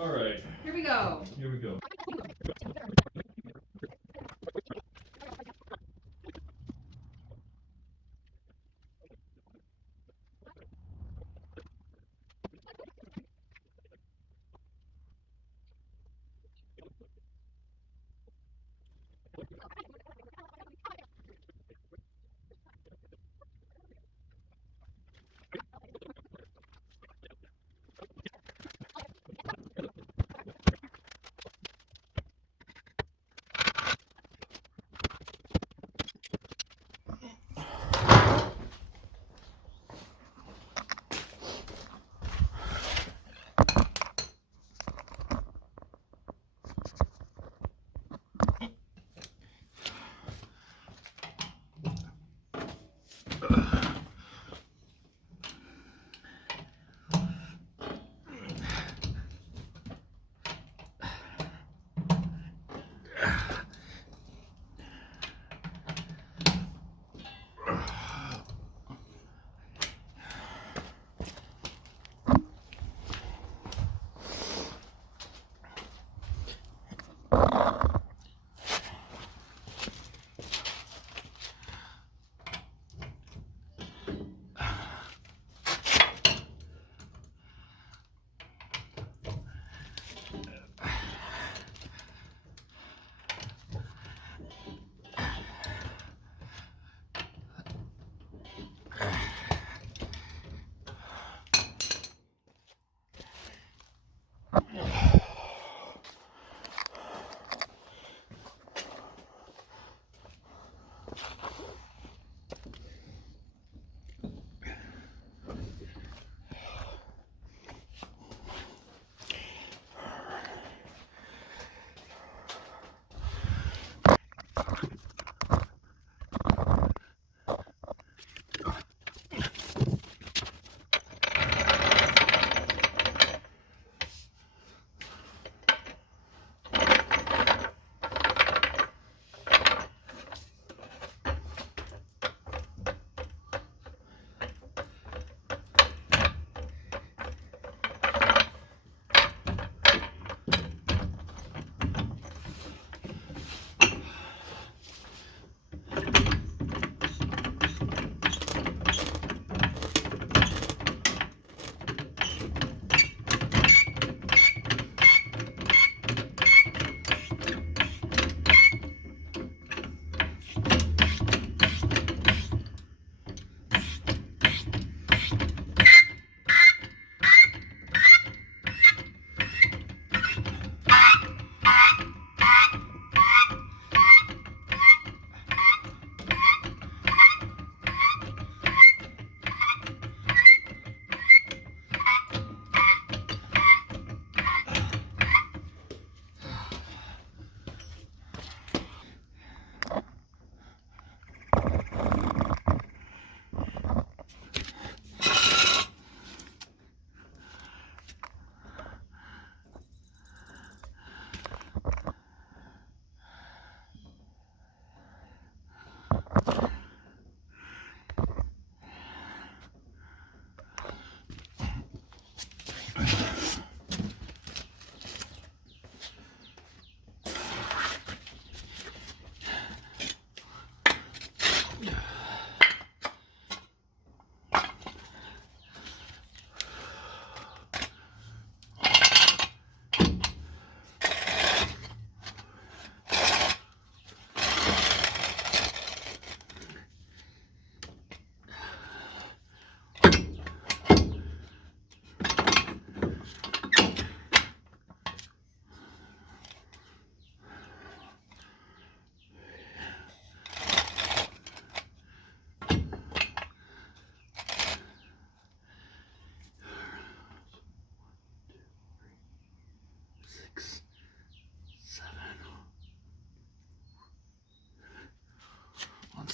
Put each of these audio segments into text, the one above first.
All right. Here we go. Here we go.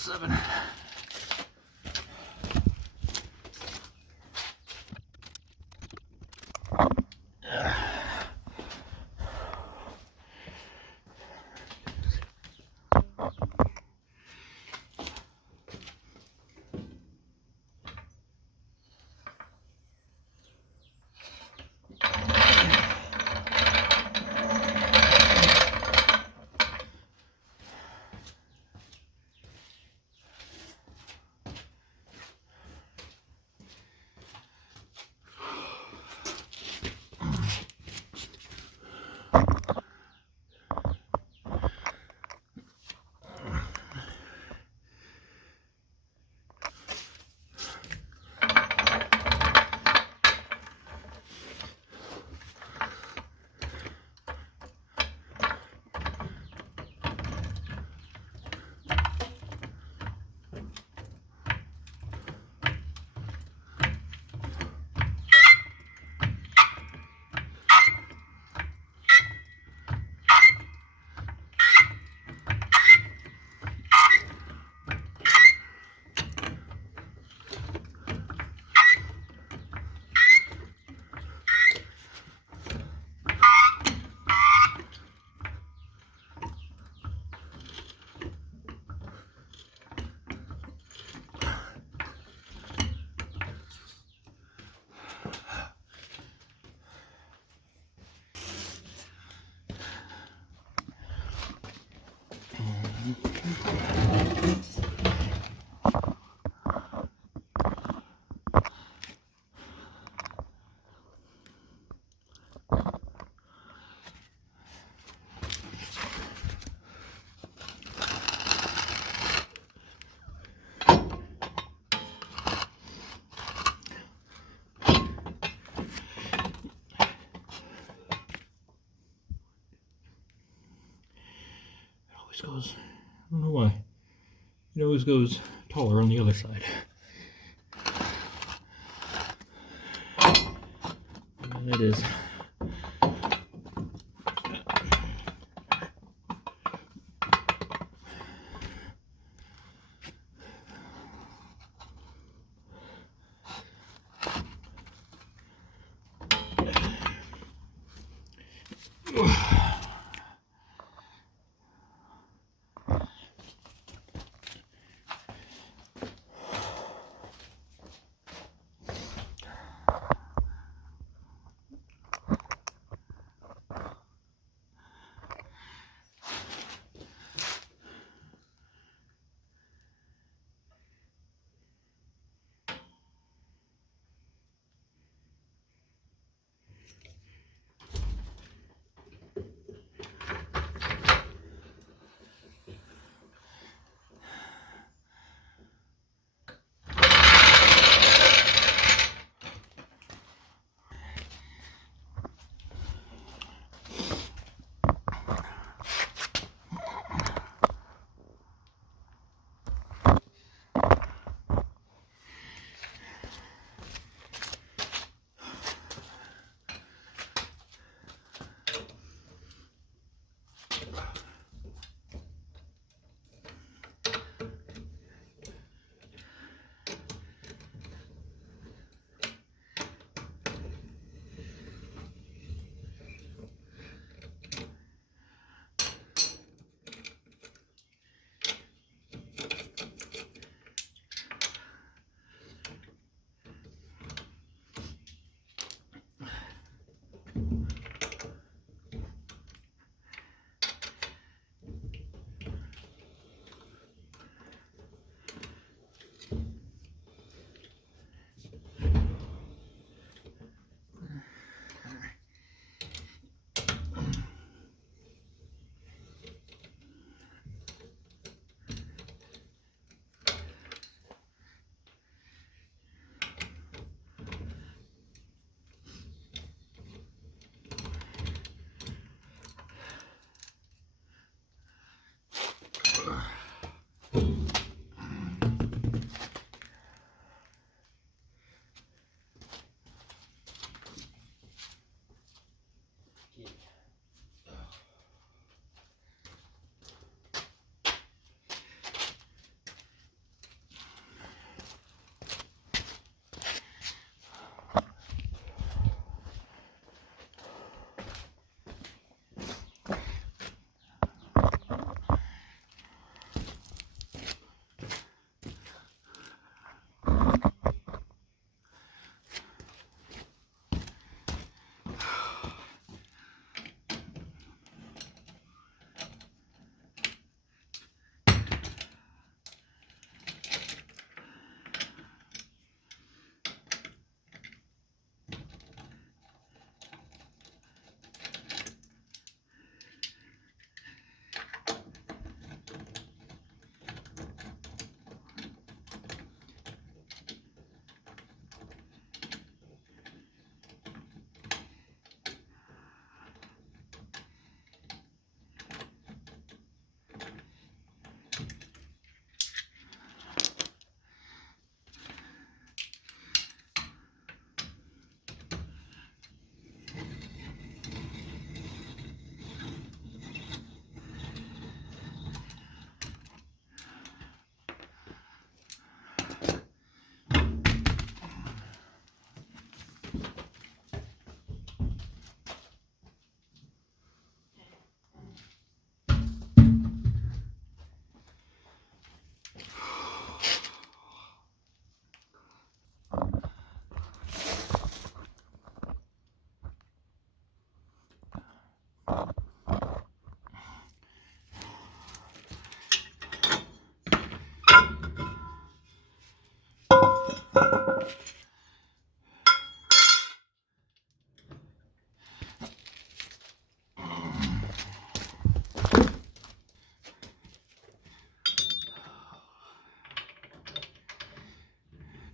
Seven. always goes, I don't know why. It always goes taller on the other side. And it is.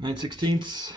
Nine sixteenths.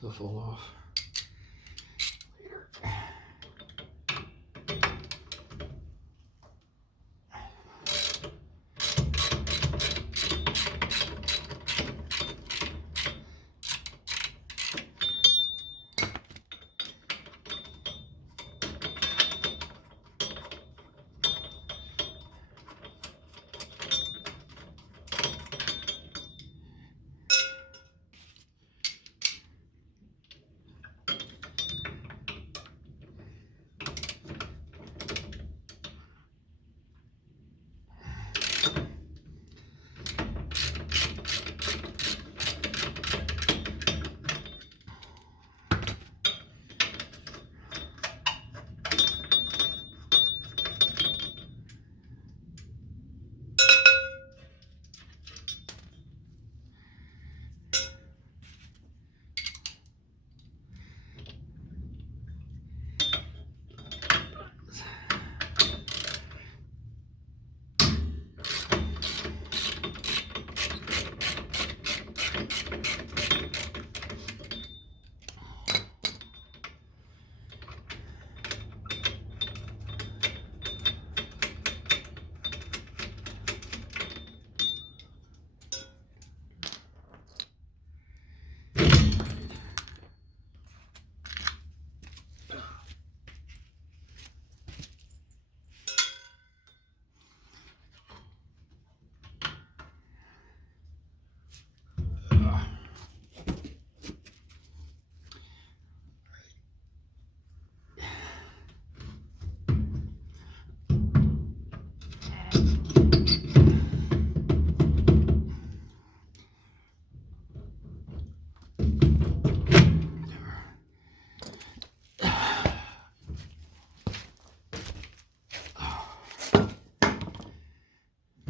they'll fall off later.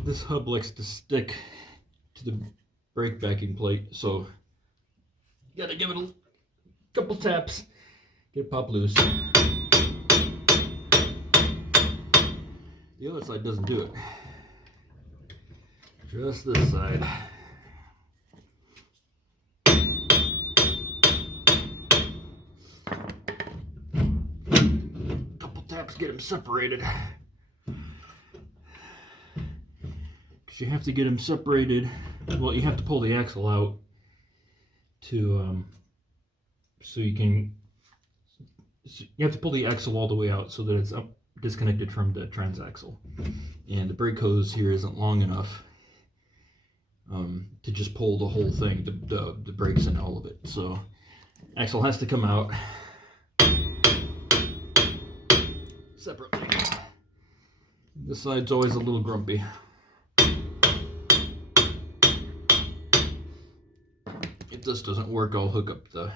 This hub likes to stick to the brake backing plate, so you gotta give it a couple taps, get it pop loose. The other side doesn't do it. Just this side. Couple taps, get them separated. You have to get them separated. Well, you have to pull the axle out to so you have to pull the axle all the way out so that it's disconnected from the transaxle, and the brake hose here isn't long enough to just pull the whole thing, the brakes and all of it. So axle has to come out separately. This side's always a little grumpy. If this doesn't work, I'll hook up the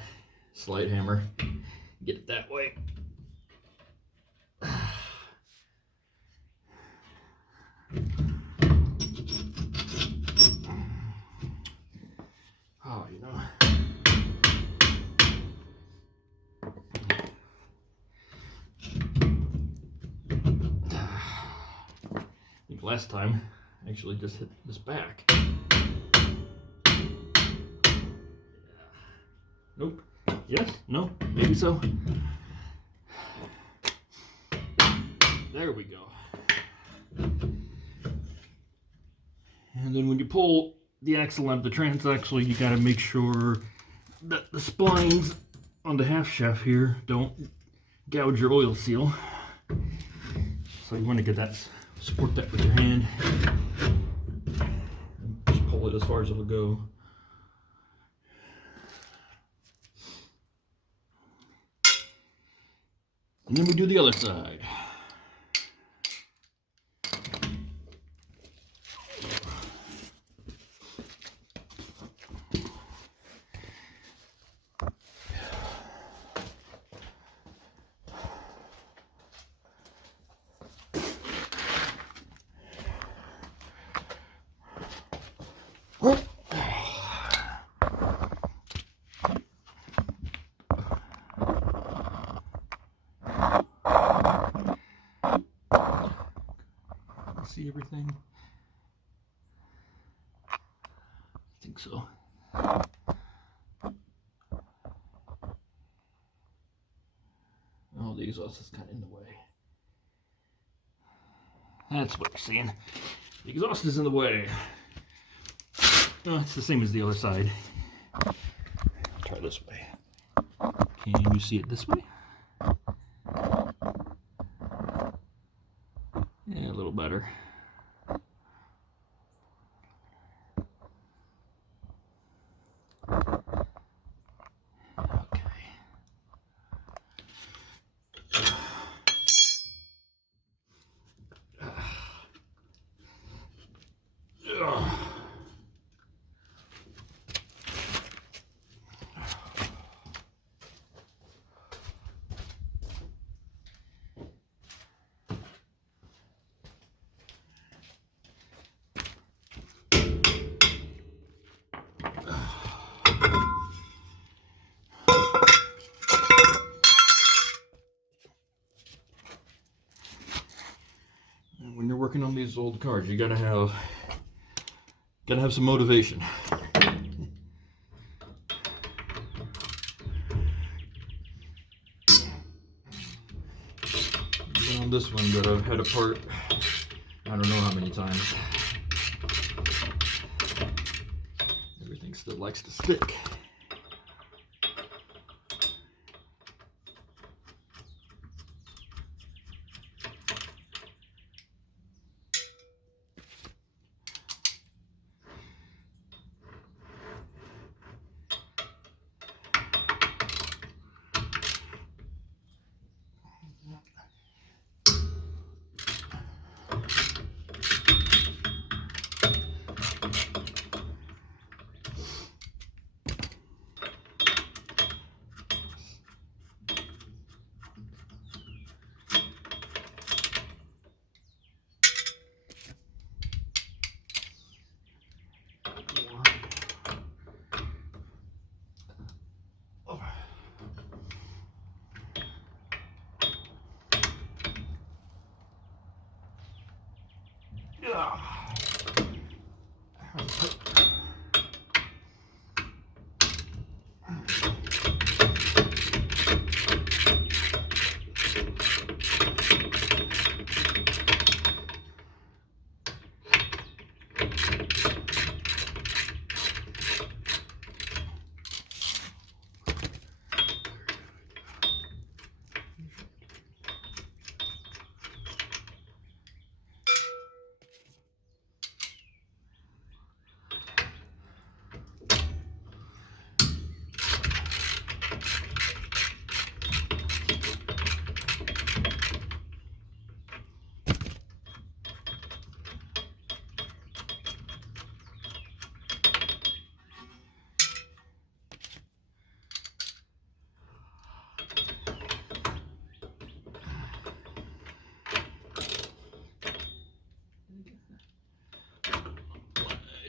slide hammer, get it that way. Oh, you know. I think last time I actually just hit this back. Nope. Yes? No? Maybe so? There we go. And then when you pull the axle out of the transaxle, you gotta make sure that the splines on the half shaft here don't gouge your oil seal. So you want to get that, support that with your hand. Just pull it as far as it'll go. And then we do the other side. See everything? I think so. the exhaust is kind of in the way. That's what you're seeing. The exhaust is in the way. Oh, it's the same as the other side. I'll try this way. Can you see it this way? Yeah, a little better. Okay. When you're working on these old cars, you gotta have some motivation. Even on this one that I've had apart, I don't know how many times. Everything still likes to stick.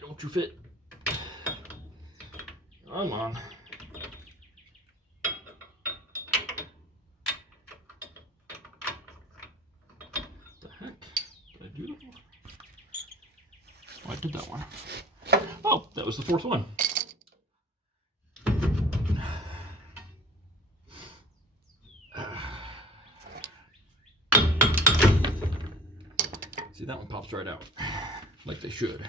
Don't you fit? Come on. What the heck? Did I do that one? Oh, I did that one. Oh, that was the fourth one. See, that one pops right out, like they should.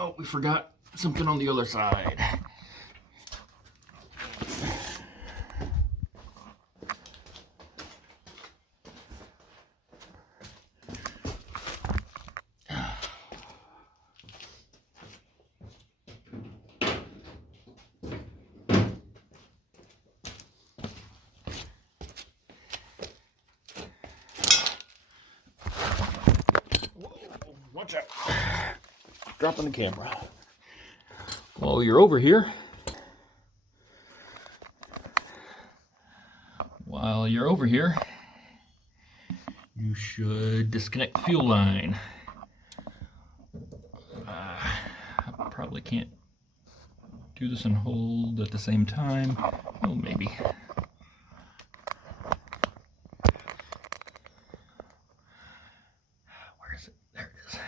Oh, we forgot something on the other side. Watch out. Dropping the camera. While you're over here, you should disconnect the fuel line. I probably can't do this and hold at the same time. Oh, maybe. Where is it? There it is.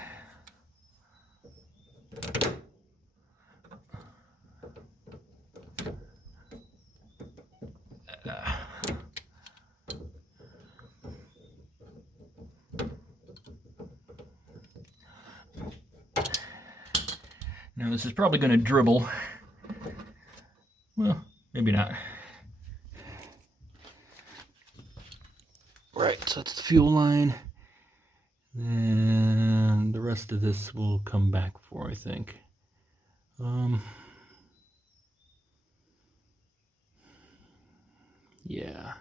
Now this is probably going to dribble. Well, maybe not. Right, so that's the fuel line. And the rest of this will come back for, I think. Yeah.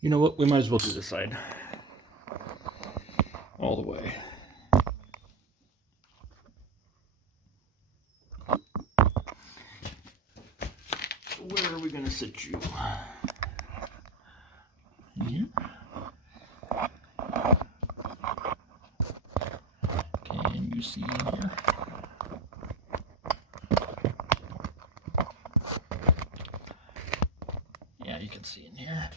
You know what? We might as well do this side. All the way. So where are we going to sit you? Here. Can you see in here? Yeah, you can see in here.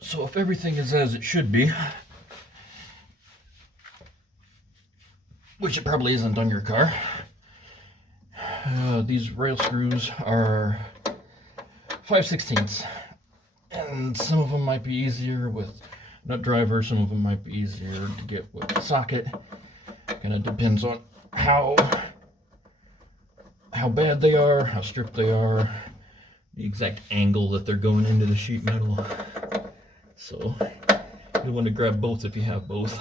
So if everything is as it should be, which it probably isn't on your car, these rail screws are 5/16, and some of them might be easier with nut driver, some of them might be easier to get with the socket. Kind of depends on how bad they are, how stripped they are, the exact angle that they're going into the sheet metal. So you'll want to grab both if you have both.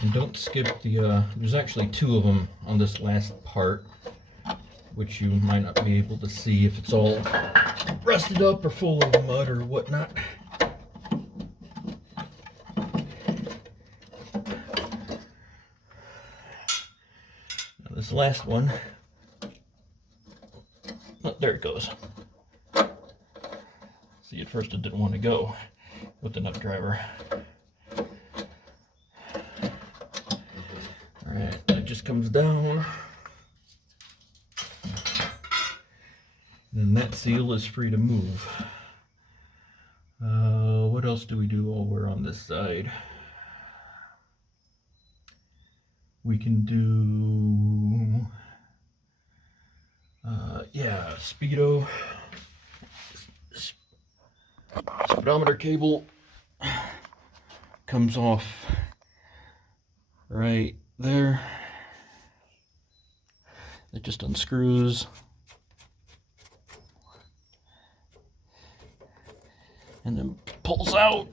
And don't skip the, there's actually two of them on this last part, which you might not be able to see if it's all rusted up or full of mud or whatnot. Now this last one, oh, there it goes. See, at first it didn't want to go with the nut driver. Alright, it just comes down. And that seal is free to move. What else do we do while we're on this side? We can do, yeah, speedometer cable comes off right there. It just unscrews. And then pulls out.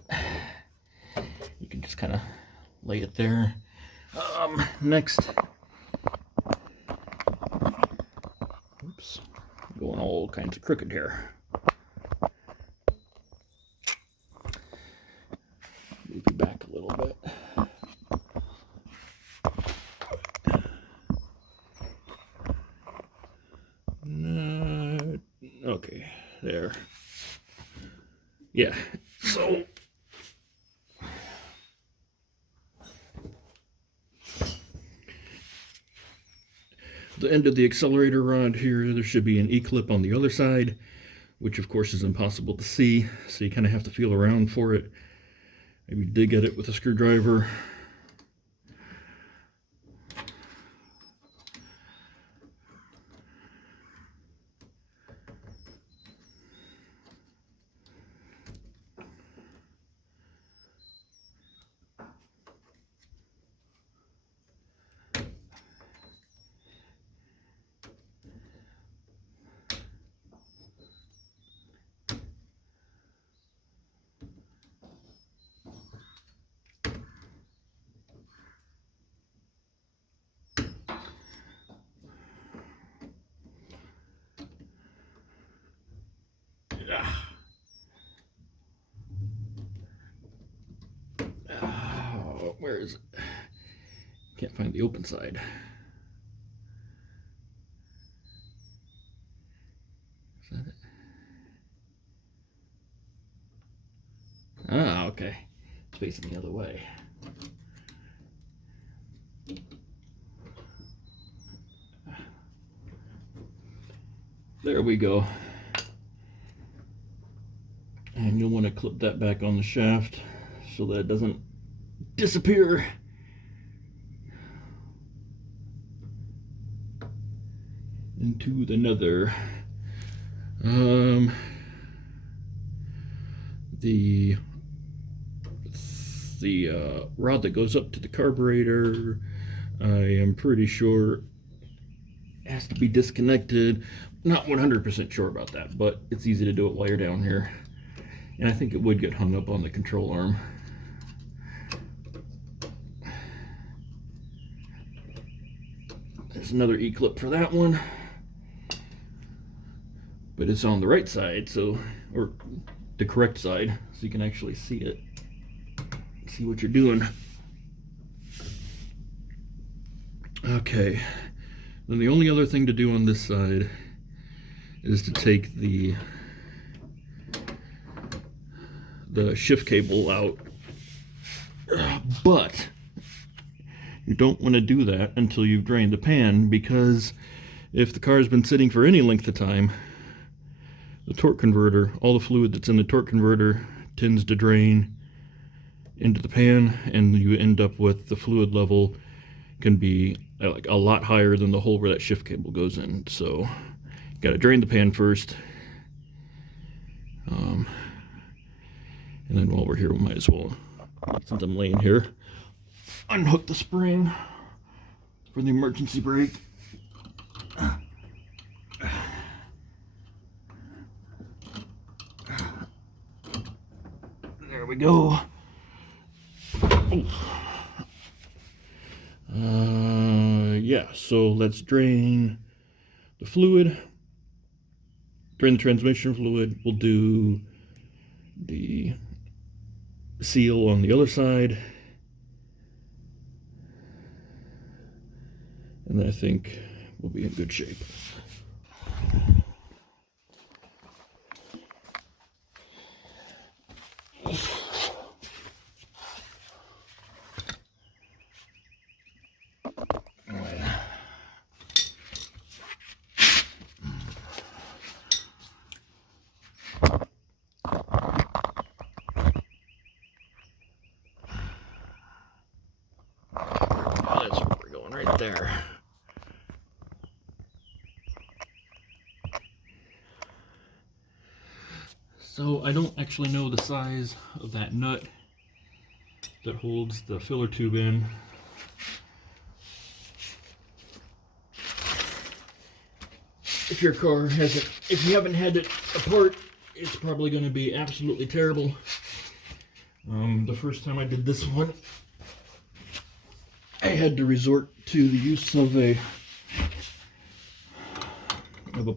You can just kind of lay it there. Next, oops, going all kinds of crooked here. Move you back a little bit. Okay, there. Yeah, so the end of the accelerator rod here, there should be an E-clip on the other side which of course is impossible to see, so you kind of have to feel around for it. Maybe dig at it with a screwdriver. Where is it? Can't find the open side. Is that it? Ah, okay. It's facing the other way. There we go. And you'll want to clip that back on the shaft so that it doesn't disappear. Into the nether. The rod that goes up to the carburetor, I am pretty sure has to be disconnected. Not 100% sure about that, but it's easy to do it while you're down here. And I think it would get hung up on the control arm. There's another E-clip for that one. But it's on the right side, so, or the correct side, so you can actually see it. See what you're doing. Okay. Then the only other thing to do on this side is to take the shift cable out. But you don't want to do that until you've drained the pan, because if the car has been sitting for any length of time, the torque converter, all the fluid that's in the torque converter tends to drain into the pan, and you end up with the fluid level can be like a lot higher than the hole where that shift cable goes in. So you got to drain the pan first. And then while we're here, we might as well, since I'm laying here, unhook the spring for the emergency brake. There we go. Yeah, so let's drain the fluid. Drain the transmission fluid. We'll do the seal on the other side. And I think we'll be in good shape. That's where we're going, right there. So I don't actually know the size of that nut that holds the filler tube in. If your car hasn't, if you haven't had it apart, it's probably going to be absolutely terrible. The first time I did this one, I had to resort to the use of a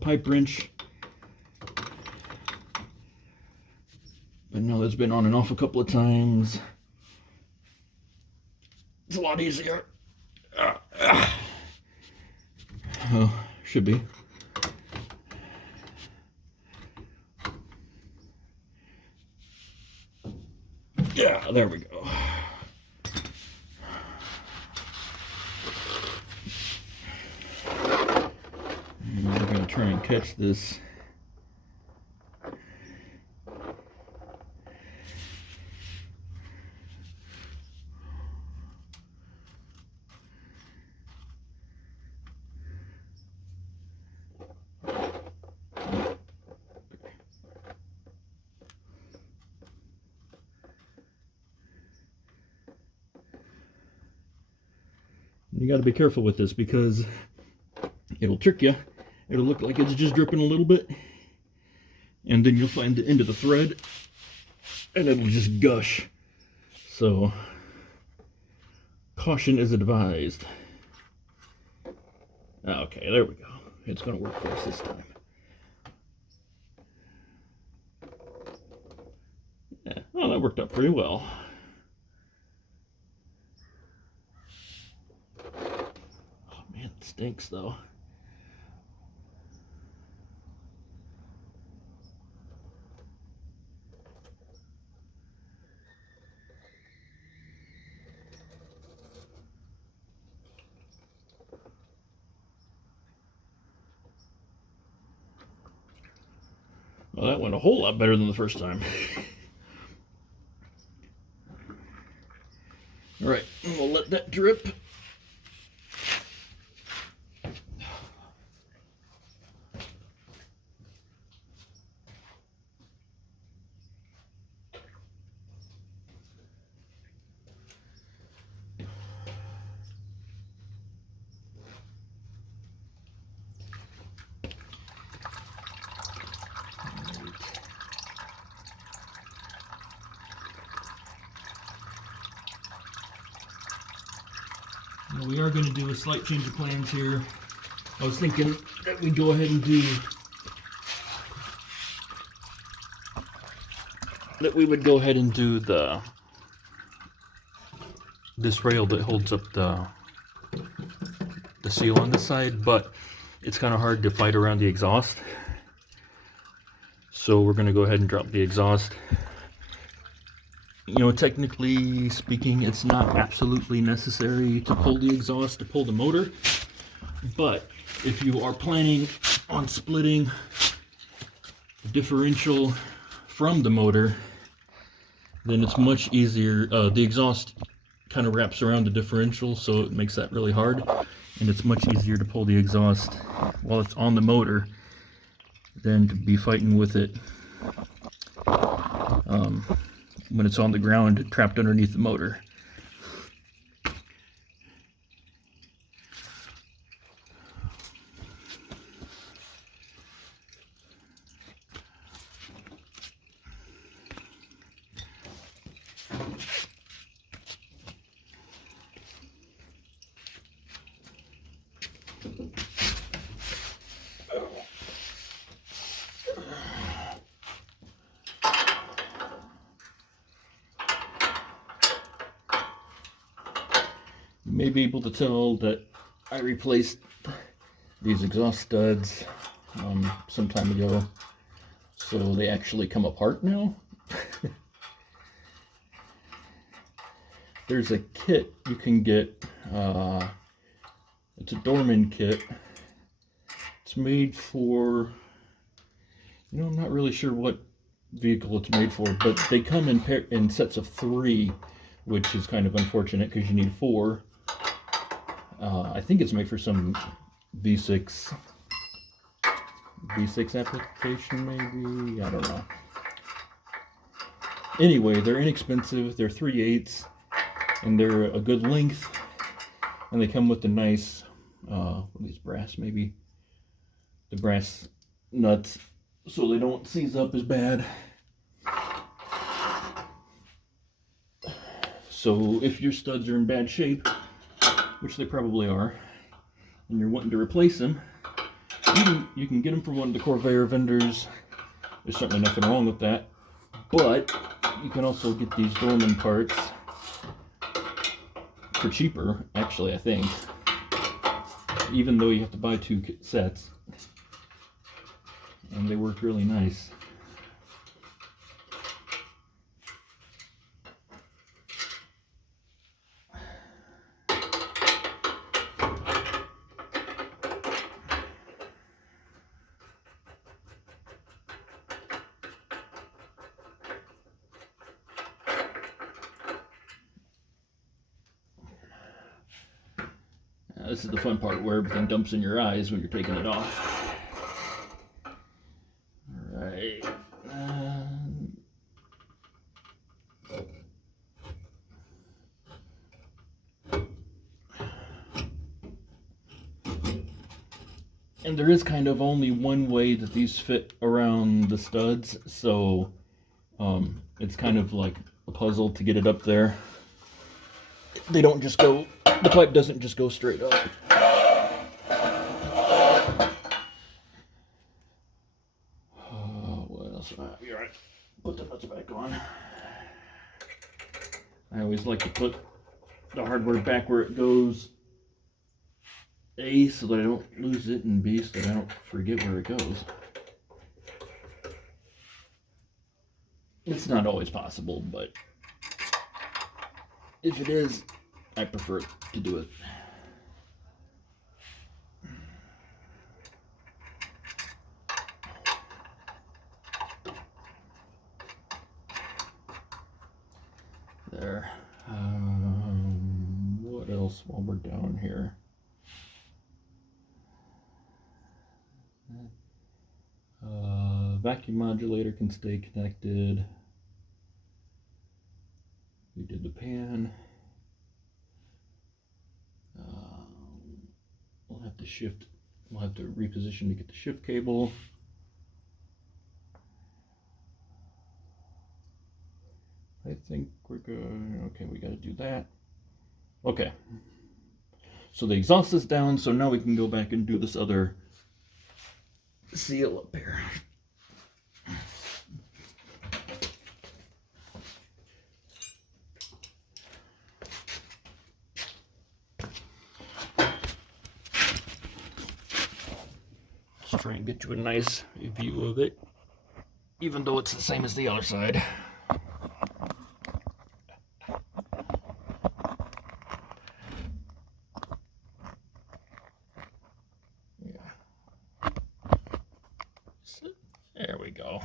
pipe wrench. But now that's been on and off a couple of times. It's a lot easier. Oh, should be. Yeah, there we go. And we're going to try and catch this You got to be careful with this because it'll trick you. It'll look like it's just dripping a little bit, and then you'll find the end of the thread and it'll just gush. So caution is advised. Okay, there we go. It's going to work for us this time. Yeah, well, that worked out pretty well. Oh man, it stinks though. Well, that went a whole lot better than the first time. All right, we'll let that drip. We are going to do a slight change of plans here. I was thinking that we go ahead and do this rail that holds up the seal on this side, but it's kind of hard to fight around the exhaust. So we're going to go ahead and drop the exhaust. You know, technically speaking, it's not absolutely necessary to pull the exhaust to pull the motor, but if you are planning on splitting the differential from the motor, then it's much easier. The exhaust kind of wraps around the differential, so it makes that really hard, and it's much easier to pull the exhaust while it's on the motor than to be fighting with it when it's on the ground trapped underneath the motor. You may be able to tell that I replaced these exhaust studs some time ago, so they actually come apart now. There's a kit you can get, it's a Dorman kit. It's made for, you know, I'm not really sure what vehicle it's made for, but they come in sets of 3, which is kind of unfortunate because you need 4. I think it's made for some V6 application, maybe, I don't know. Anyway, they're inexpensive, they're 3/8, and they're a good length, and they come with the nice, what are these, brass maybe? The brass nuts, so they don't seize up as bad. So if your studs are in bad shape, which they probably are, and you're wanting to replace them, you can get them from one of the Corvair vendors. There's certainly nothing wrong with that, but you can also get these Dorman parts for cheaper, actually, I think, even though you have to buy 2 sets, and they work really nice. This is the fun part where everything dumps in your eyes when you're taking it off. Alright. And there is kind of only one way that these fit around the studs, so it's kind of like a puzzle to get it up there. They don't just go, the pipe doesn't just go straight up. What else? You're right. Put the nuts back on. I always like to put the hardware back where it goes. A, so that I don't lose it, and B, so that I don't forget where it goes. It's not always possible, but if it is, I prefer to do it. There. What else while we're down here? Vacuum modulator can stay connected. We did the pan. We'll have to shift. We'll have to reposition to get the shift cable. I think we're good. Okay, we got to do that. Okay. So the exhaust is down, so now we can go back and do this other seal up here. Let's try and get you a nice view of it, even though it's the same as the other side. There we go.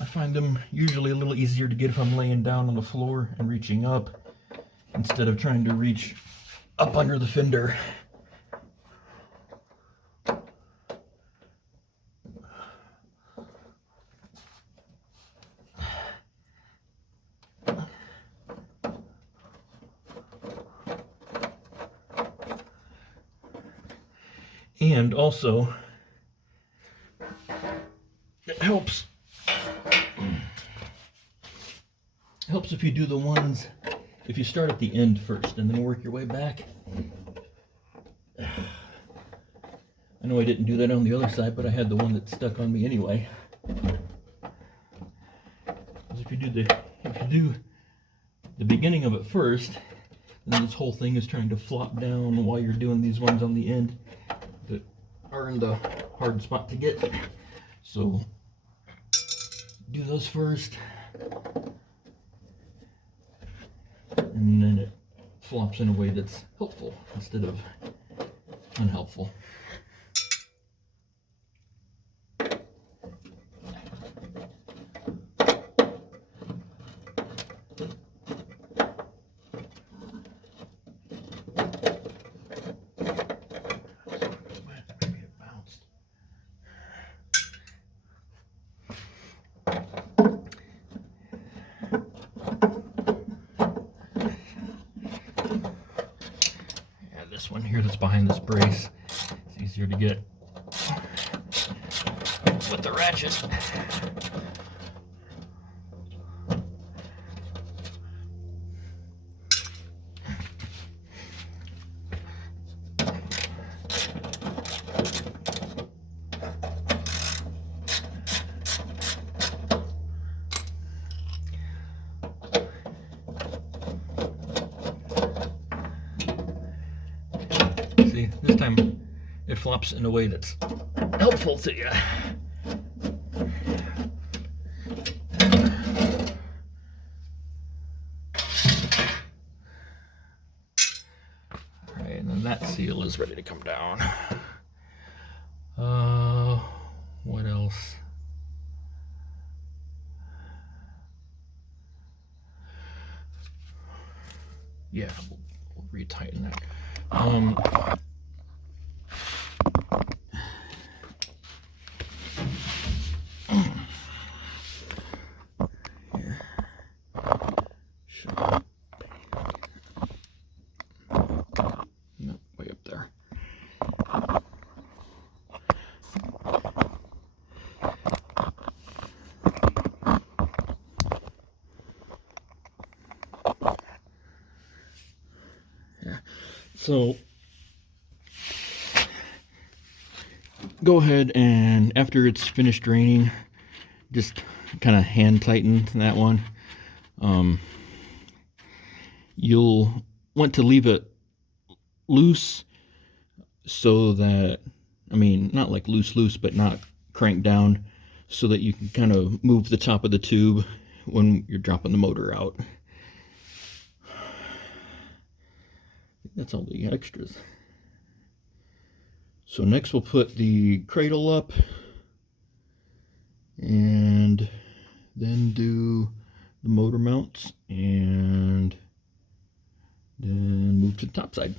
I find them usually a little easier to get if I'm laying down on the floor and reaching up instead of trying to reach up under the fender. And also, it helps if you do the ones, if you start at the end first and then work your way back. I know I didn't do that on the other side, but I had the one that stuck on me anyway. Because if you do the beginning of it first, then this whole thing is trying to flop down while you're doing these ones on the end that are in the hard spot to get. So do those first, and then it flops in a way that's helpful instead of unhelpful. This one here that's behind this brace, it's easier to get with the ratchet. See, this time it flops in a way that's helpful to you. Alright, and then that seal is ready to come down. What else? Yeah, we'll retighten that. So go ahead and after it's finished draining, just kind of hand tighten that one. You'll want to leave it loose so that, I mean, not like loose, but not cranked down, so that you can kind of move the top of the tube when you're dropping the motor out. That's all the extras. So next we'll put the cradle up and then do the motor mounts and then move to the top side.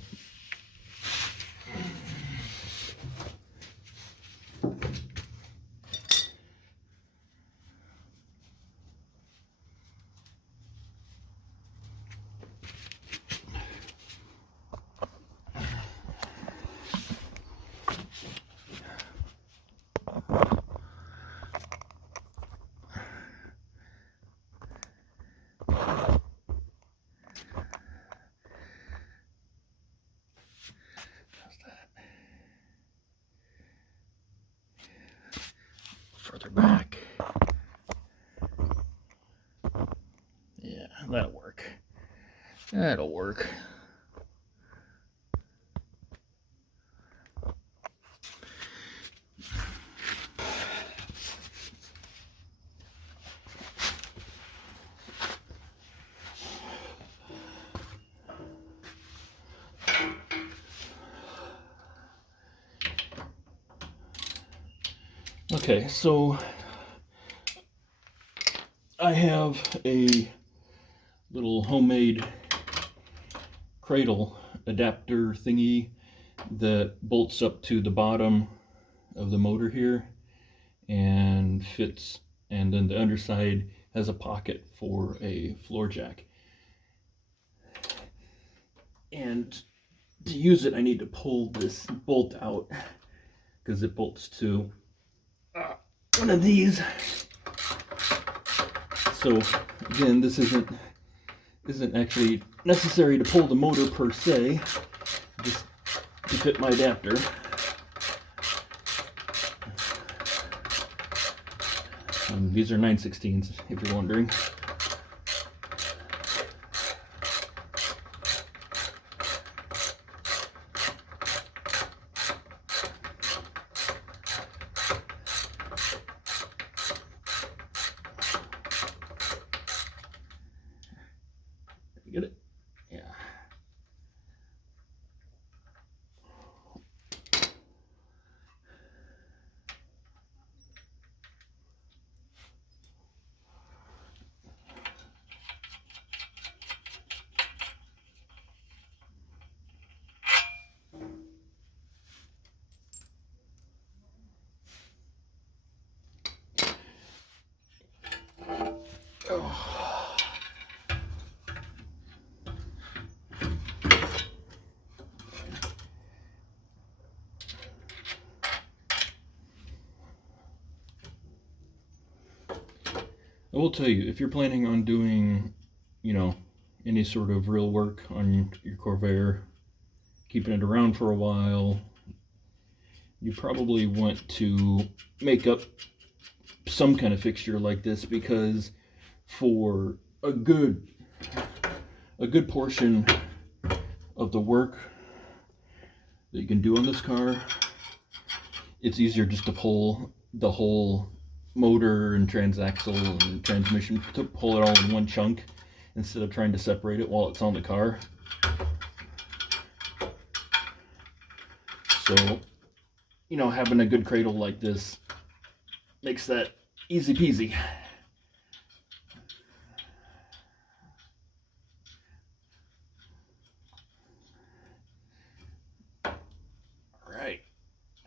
Further back. Yeah, that'll work. That'll work. Okay, so I have a little homemade cradle adapter thingy that bolts up to the bottom of the motor here and fits, and then the underside has a pocket for a floor jack. And to use it, I need to pull this bolt out because it bolts to one of these. So again, this isn't actually necessary to pull the motor per se, just to fit my adapter. These are 9/16s, if you're wondering. Get it? Yeah. I will tell you, if you're planning on doing, any sort of real work on your Corvair, keeping it around for a while, you probably want to make up some kind of fixture like this, because for a good portion of the work that you can do on this car, it's easier just to pull the whole motor and transaxle and transmission, to pull it all in one chunk instead of trying to separate it while it's on the car. So, having a good cradle like this makes that easy peasy. Alright,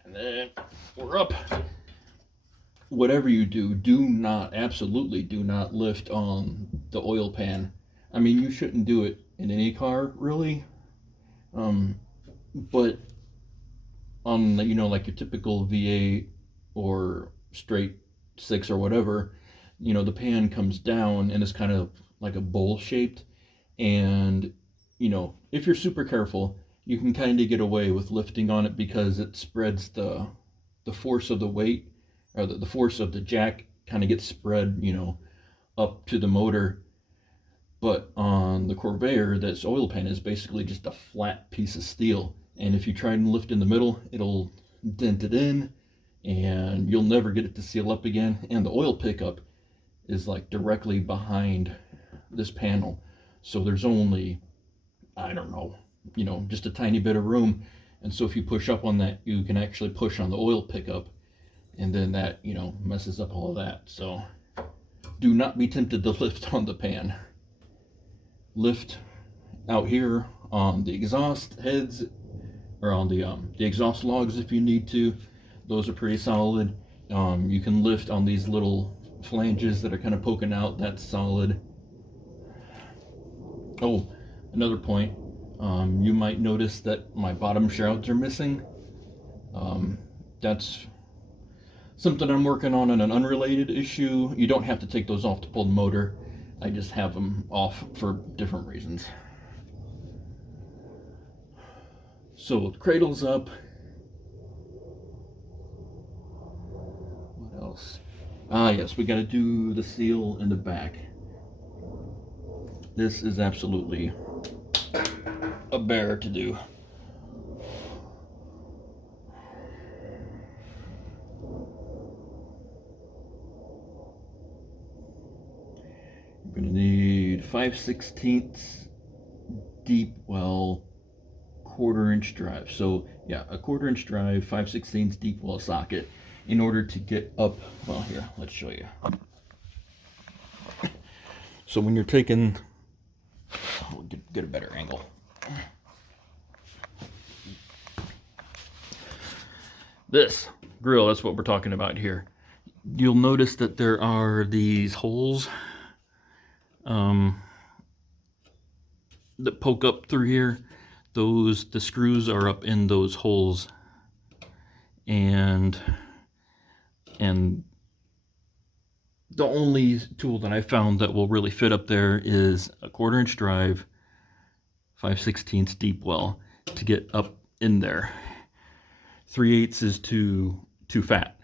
and then we're up. Whatever you do, absolutely do not lift on the oil pan. I mean, you shouldn't do it in any car, really. But on, like your typical V8 or straight 6 or whatever, the pan comes down and is kind of like a bowl shaped. And, if you're super careful, you can kind of get away with lifting on it because it spreads the force of the weight, or the force of the jack kind of gets spread, you know, up to the motor. But on the Corvair, this oil pan is basically just a flat piece of steel, and if you try and lift in the middle, it'll dent it in and you'll never get it to seal up again. And the oil pickup is like directly behind this panel, so there's only, I don't know, you know, just a tiny bit of room. And so if you push up on that, you can actually push on the oil pickup, and then that, you know, messes up all of that. So do not be tempted to lift on the pan. Lift out here on the exhaust heads, or on the exhaust logs if you need to. Those are pretty solid. You can lift on these little flanges that are kind of poking out. That's solid. Oh, another point. You might notice that my bottom shrouds are missing. That's something I'm working on an unrelated issue. You don't have to take those off to pull the motor. I just have them off for different reasons. So the cradle's up. What else? Ah, yes, we got to do the seal in the back. This is absolutely a bear to do. You're going to need 5/16 deep well 1/4 inch drive. So yeah, a 1/4 inch drive, 5/16 deep well socket in order to get up. Well, here, let's show you. So when you're taking, we'll get a better angle. This grill, that's what we're talking about here. You'll notice that there are these holes that poke up through here. The screws are up in those holes, and the only tool that I found that will really fit up there is a 1/4 inch drive, 5/16 deep well to get up in there. 3/8 is too fat.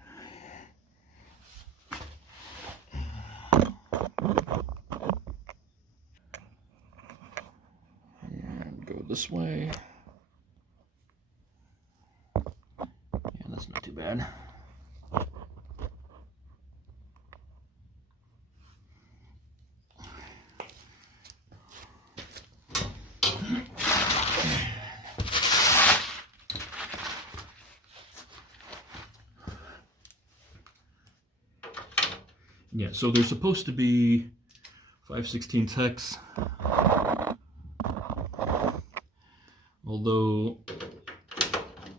And go this way. Yeah, that's not too bad. Yeah, so they're supposed to be 5/16 hex, although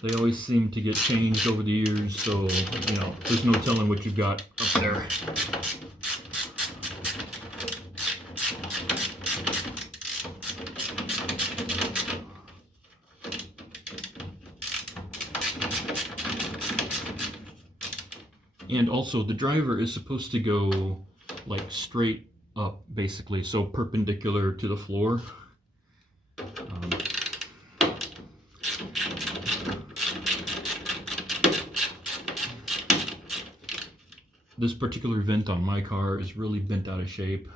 they always seem to get changed over the years, so, you know, there's no telling what you've got up there. And also, the driver is supposed to go like straight up, basically, so perpendicular to the floor. This particular vent on my car is really bent out of shape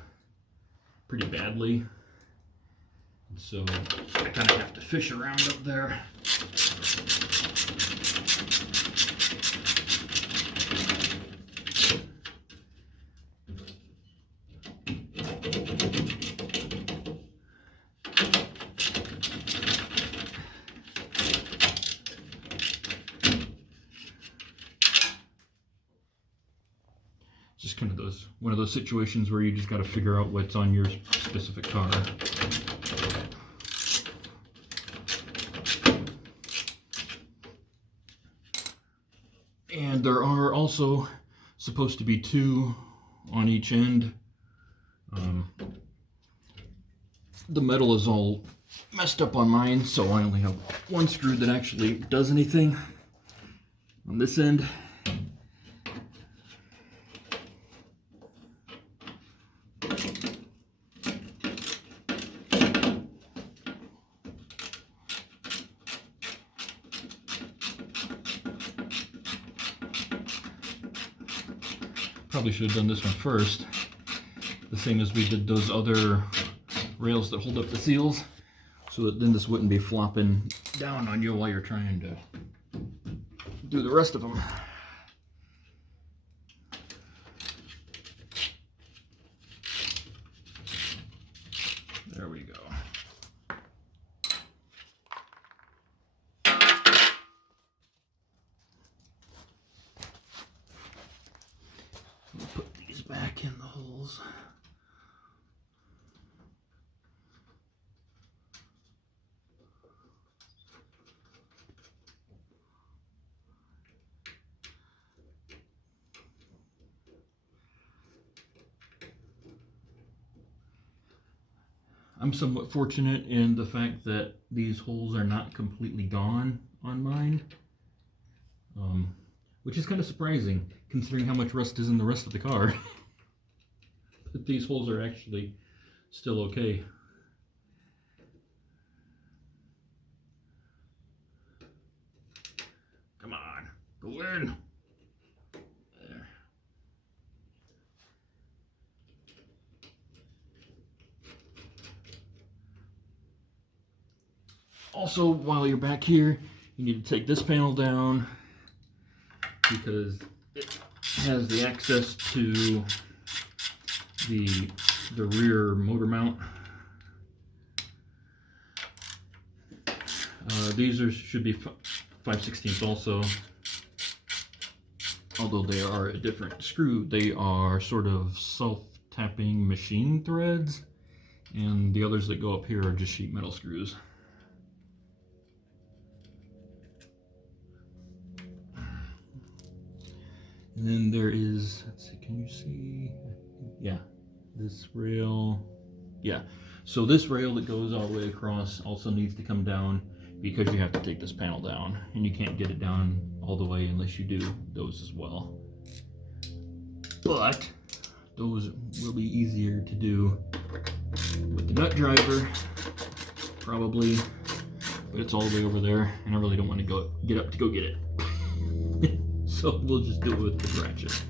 pretty badly, so I kind of have to fish around up there. Just kind of one of those situations where you just got to figure out what's on your specific car. And there are also supposed to be 2 on each end. The metal is all messed up on mine, so I only have 1 screw that actually does anything on this end. probably should have done this one first, the same as we did those other rails that hold up the seals, so that then this wouldn't be flopping down on you while you're trying to do the rest of them. There we go. We'll put these back in the holes. I'm somewhat fortunate in the fact that these holes are not completely gone on mine, which is kind of surprising considering how much rust is in the rest of the car. But these holes are actually still okay. Come on, go in. There. Also, while you're back here, you need to take this panel down because it has the access to the rear motor mount. These should be 5/16 also, although they are a different screw. They are sort of self-tapping machine threads, and the others that go up here are just sheet metal screws. And then there is, let's see, can you see? Yeah, this rail. Yeah, so this rail that goes all the way across also needs to come down because you have to take this panel down, and you can't get it down all the way unless you do those as well. But those will be easier to do with the nut driver, probably, but it's all the way over there, and I really don't want to get up to go get it. So we'll just do it with the ratchet.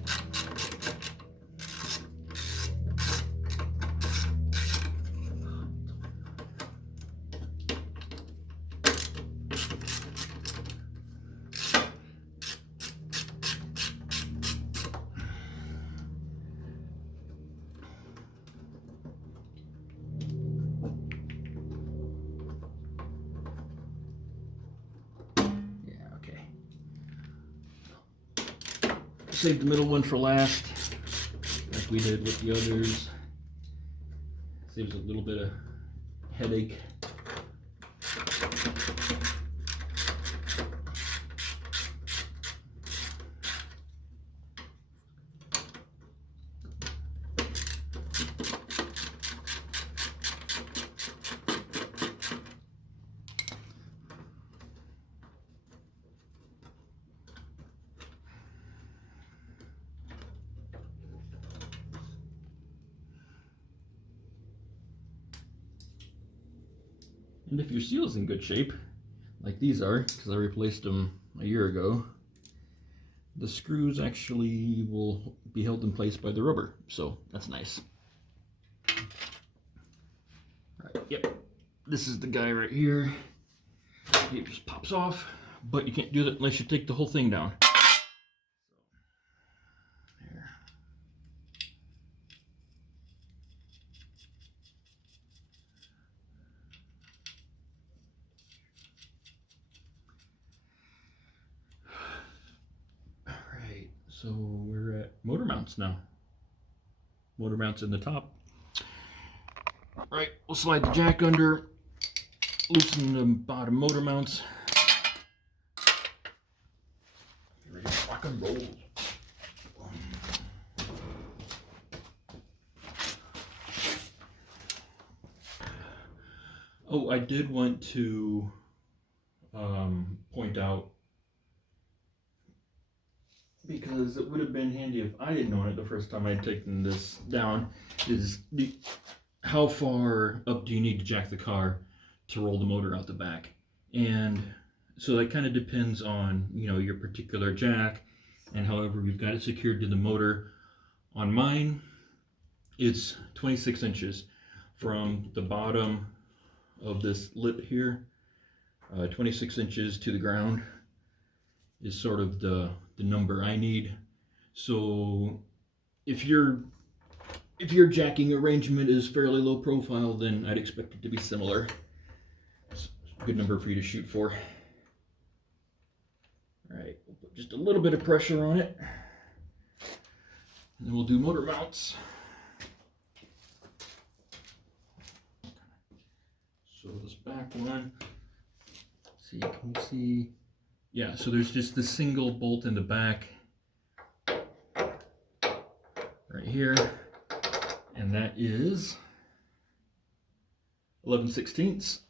Save the middle one for last, like we did with the others. Saves a little bit of headache. And if your seal's in good shape, like these are, because I replaced them a year ago, the screws actually will be held in place by the rubber, so that's nice. Right, yep, this is the guy right here. It just pops off, but you can't do that unless you take the whole thing down. There. So we're at motor mounts now. Motor mounts in the top. Right, we'll slide the jack under, loosen the bottom motor mounts. Get ready to rock and roll. Oh, I did want to point out, because it would have been handy if I had known it the first time I'd taken this down, is how far up do you need to jack the car to roll the motor out the back? And so that kind of depends on, you know, your particular jack and however we've got it secured to the motor. On mine, it's 26 inches from the bottom of this lip here. 26 inches to the ground is sort of the number I need. So if your jacking arrangement is fairly low profile, then I'd expect it to be similar. It's a good number for you to shoot for. All right, we'll put just a little bit of pressure on it, and then we'll do motor mounts. So this back one, see, can you see? Yeah, so there's just the single bolt in the back right here, and that is 11/16.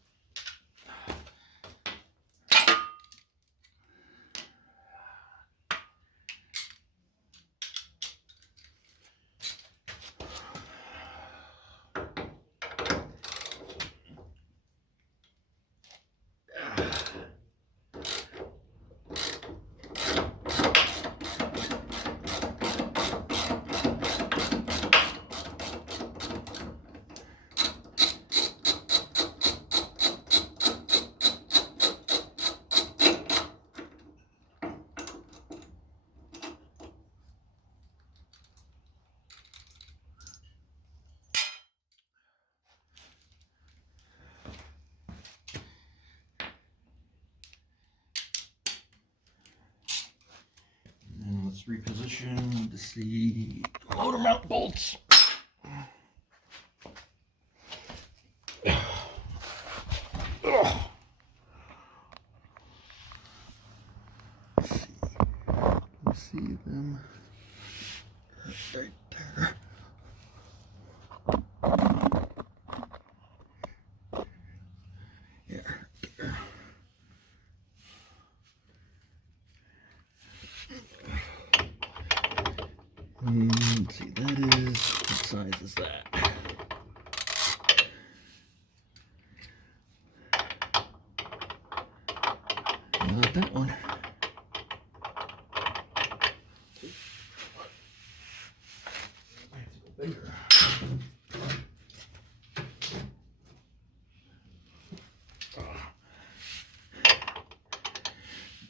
Let's reposition to see motor mount bolts. Let's see them right there. Yeah, there. Let's see, that is, what size is that? Not that one. Bigger.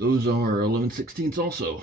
Those are 11/16 also.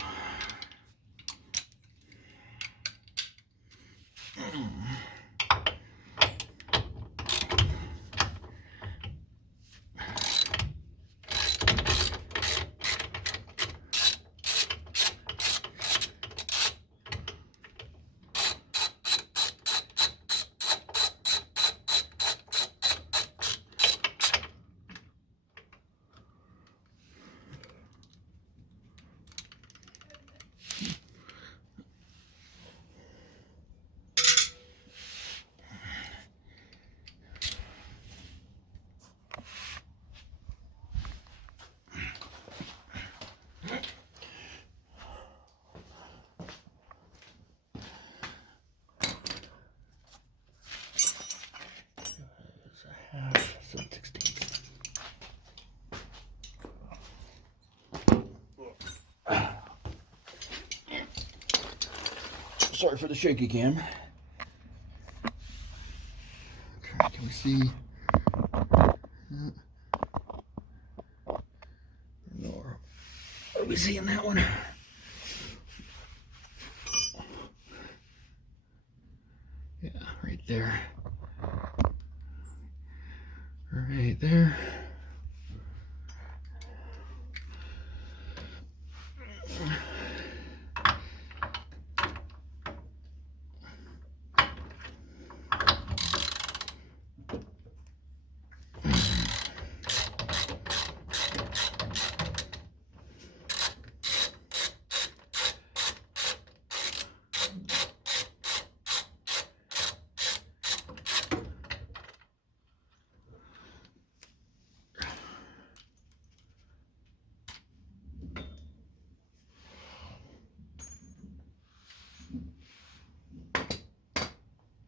Sorry for the shaky cam. Okay, can we see? No, are we seeing that one? Yeah, right there. Right there.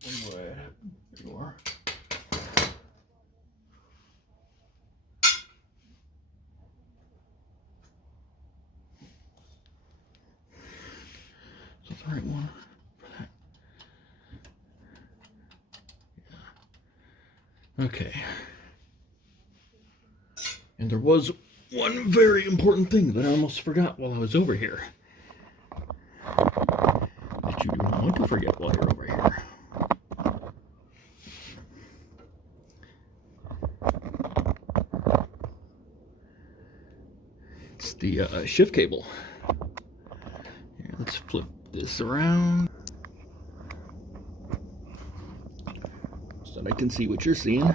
There you are. Is that the right one? Okay. And there was one very important thing that I almost forgot while I was over here. That you do not want to forget while you're over here. It's the shift cable. Here, let's flip this around so that I can see what you're seeing.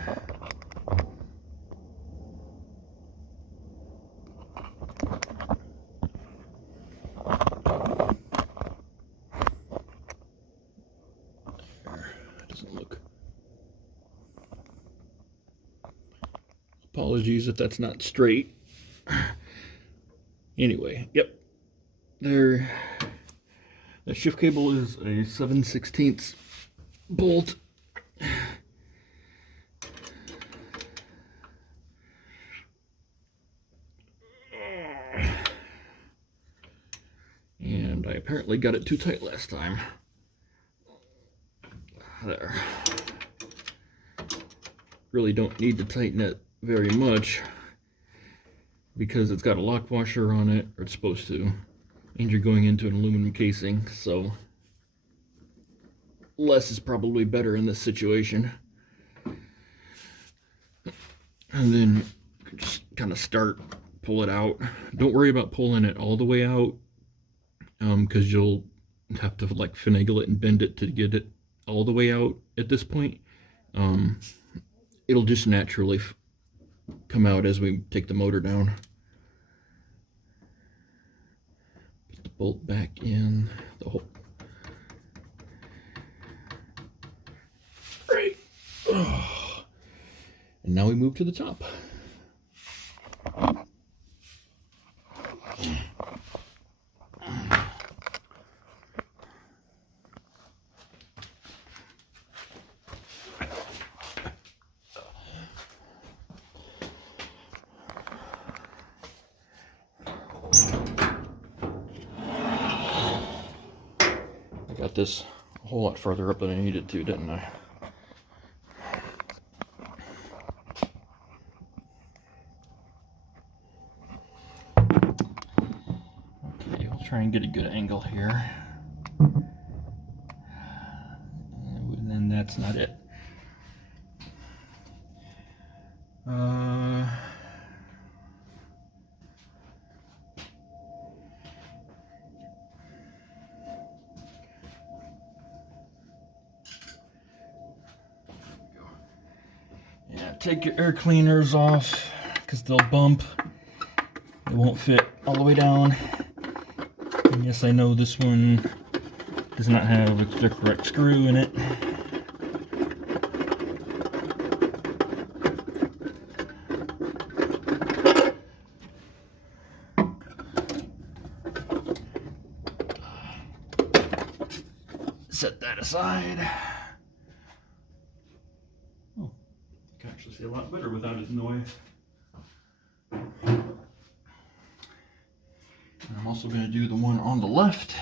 Apologies if that's not straight. Anyway, yep. There. The shift cable is a 7/16 bolt. And I apparently got it too tight last time. There. Really don't need to tighten it very much because it's got a lock washer on it, or it's supposed to, and you're going into an aluminum casing, so less is probably better in this situation. And then just kind of pull it out. Don't worry about pulling it all the way out, because you'll have to like finagle it and bend it to get it all the way out at this point. It'll just naturally come out as we take the motor down. Put the bolt back in the hole. Right. Oh. And now we move to the top. Got this a whole lot further up than I needed to, didn't I? Okay, we'll try and get a good angle here. And then that's not it. Take your air cleaners off because they'll bump. It won't fit all the way down. And yes, I know this one does not have the correct screw in it. Set that aside. Can actually see a lot better without it in the way. And I'm also going to do the one on the left.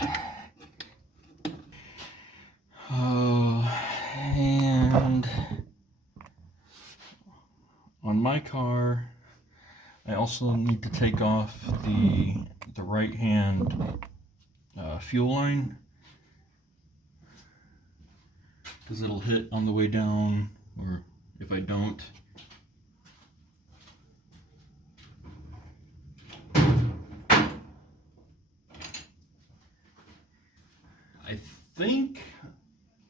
And on my car, I also need to take off the right hand fuel line, because it'll hit on the way down, or if I don't. I think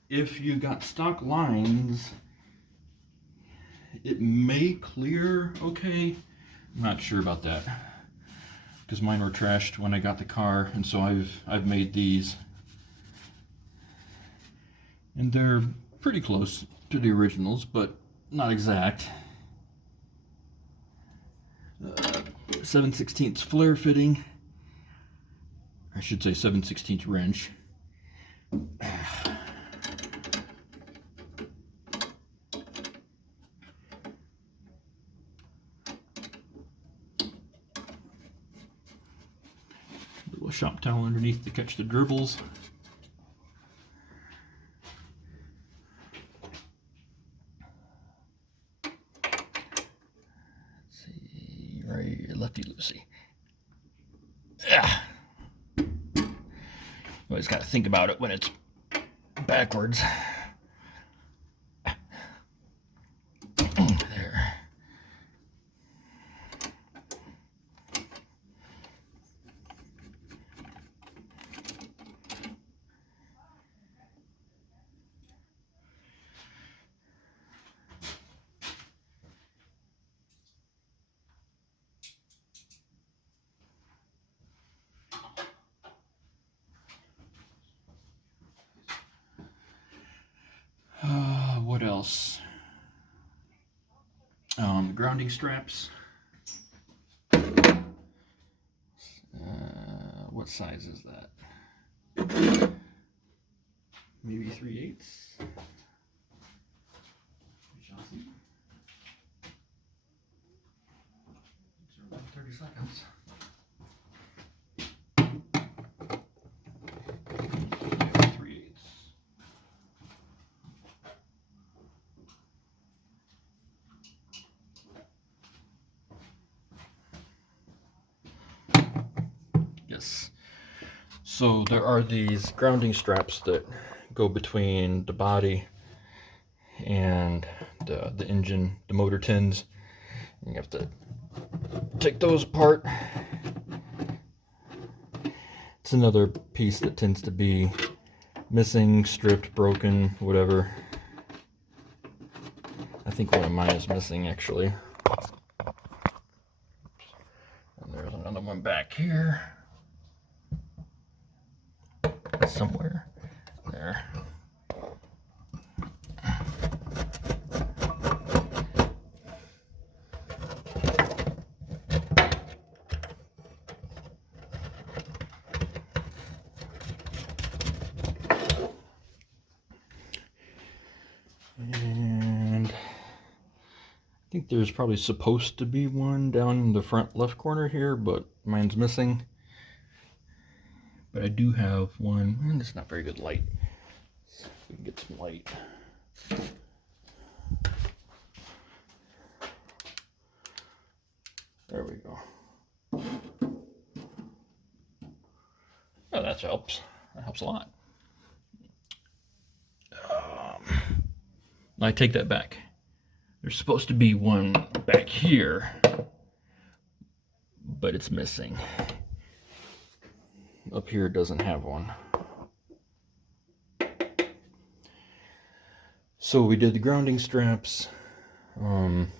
if you got stock lines, it may clear okay. I'm not sure about that, because mine were trashed when I got the car, and so I've made these. And they're pretty close to the originals, but not exact. 7/16 flare fitting. I should say 7/16 wrench. Little shop towel underneath to catch the dribbles. loosey. Yeah. Always got to think about it when it's backwards. There. What else? The grounding straps. What size is that? Maybe 3/8. 30 seconds. 3/8. Yes. So there are these grounding straps that go between the body and the engine, the motor tins. And you have to take those apart. It's another piece that tends to be missing, stripped, broken, whatever. I think one of mine is missing actually. And there's another one back here. Somewhere there. And I think there's probably supposed to be one down in the front left corner here, but mine's missing. But I do have one, and it's not very good light. So we can get some light. There we go. Oh, that helps. That helps a lot. I take that back. There's supposed to be one back here, but it's missing. Up here it doesn't have one. So we did the grounding straps. I'm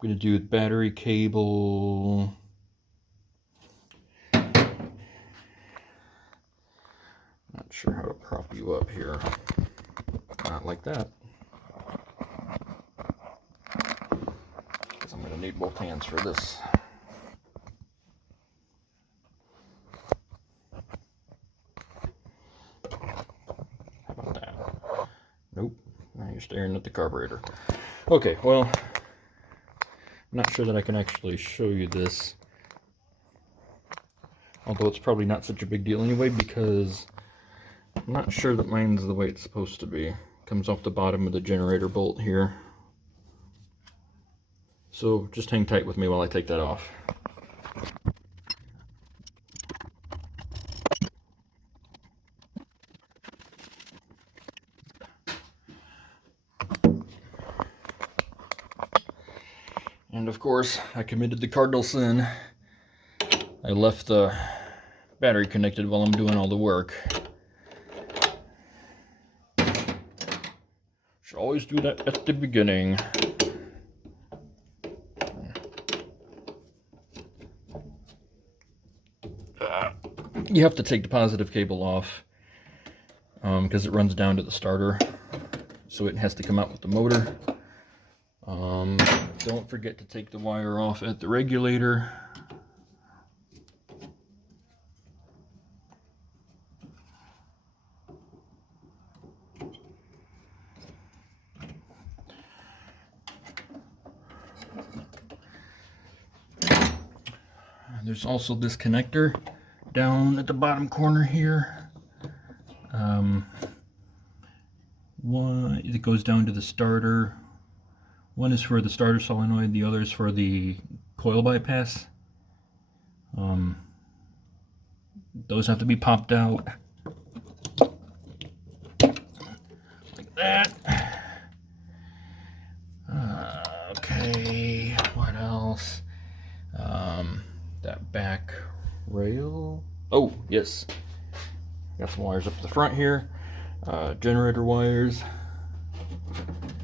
gonna do the battery cable. Not sure how to prop you up here. Not like that. Because I'm gonna need both hands for this. Nope, now you're staring at the carburetor. Okay, well, I'm not sure that I can actually show you this. Although it's probably not such a big deal anyway, because I'm not sure that mine's the way it's supposed to be. It comes off the bottom of the generator bolt here. So just hang tight with me while I take that off. And of course, I committed the cardinal sin. I left the battery connected while I'm doing all the work. Should always do that at the beginning. You have to take the positive cable off because it runs down to the starter, so it has to come out with the motor. Don't forget to take the wire off at the regulator. There's also this connector down at the bottom corner here. One it goes down to the starter. One is for the starter solenoid, the other is for the coil bypass. Those have to be popped out like that. Okay, what else? That back rail. Oh, yes. Got some wires up the front here. Generator wires.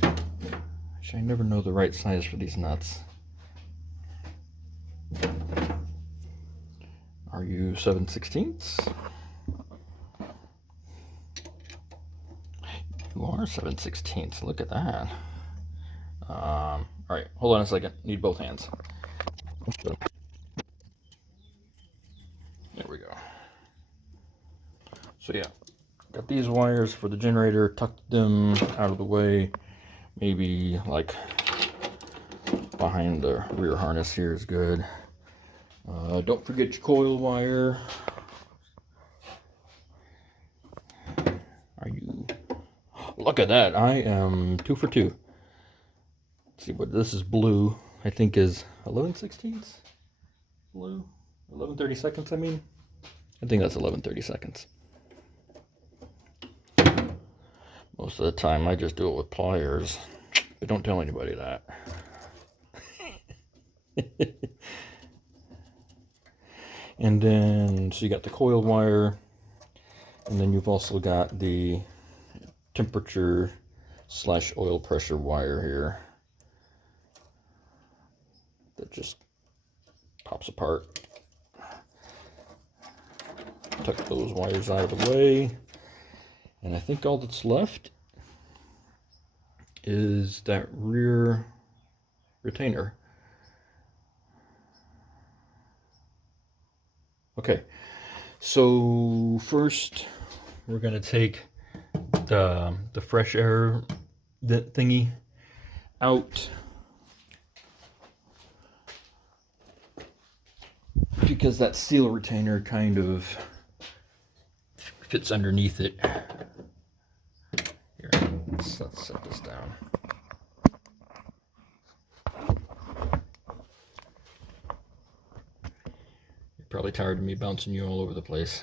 Actually, I never know the right size for these nuts. Are you 7/16? You are 7/16. Look at that. All right, hold on a second. Need both hands. There we go. So yeah, got these wires for the generator. Tucked them out of the way. Maybe like behind the rear harness here is good. Don't forget your coil wire. Are you? Look at that! I am 2 for 2. Let's see what this is. Blue, I think, is 11/16. Blue, 11/32. I mean, I think that's 11/32. Most of the time, I just do it with pliers, but don't tell anybody that. And then, so you got the coil wire, and then you've also got the temperature / oil pressure wire here that just pops apart. Tuck those wires out of the way, and I think all that's left is that rear retainer. Okay, so first we're going to take the fresh air thingy out, because that seal retainer kind of fits underneath it. Here, let's set this down. Probably tired of me bouncing you all over the place.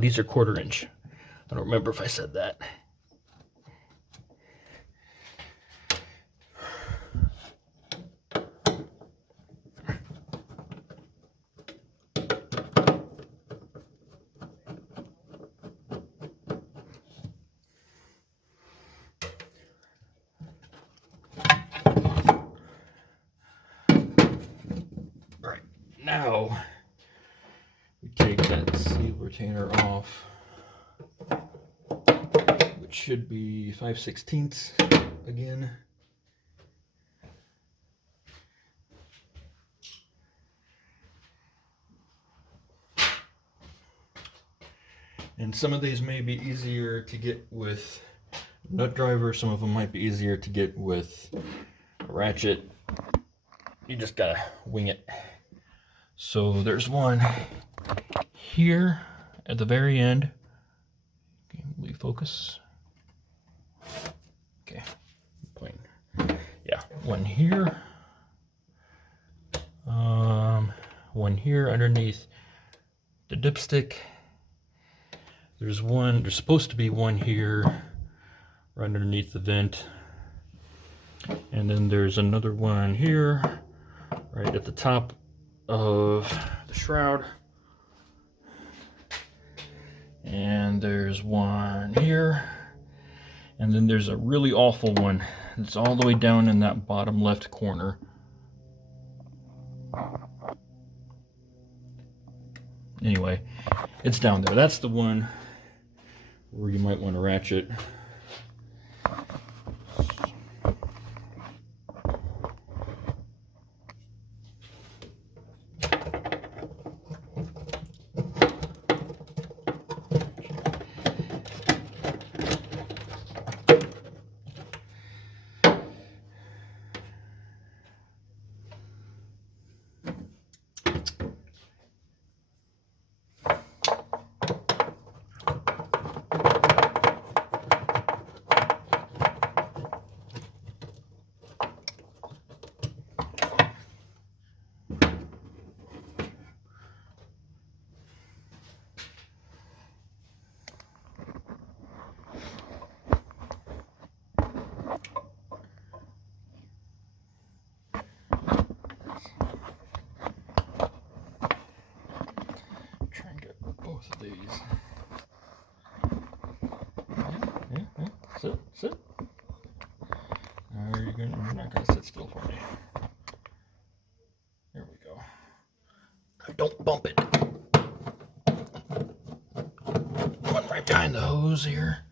These are 1/4 inch. I don't remember if I said that. Right, now we take that seal retainer off, which should be 5/16 again. And some of these may be easier to get with nut driver, some of them might be easier to get with a ratchet. You just gotta wing it. So there's one here at the very end. Okay, will you focus? Okay, point. Yeah, one here. One here underneath the dipstick. There's supposed to be one here right underneath the vent. And then there's another one here right at the top of the shroud. And there's one here. And then there's a really awful one. It's all the way down in that bottom left corner. Anyway, it's down there. That's the one where you might want to ratchet. these. Yeah. Sit. You're not gonna sit still for me. There we go. Don't bump it. One right behind the hose here.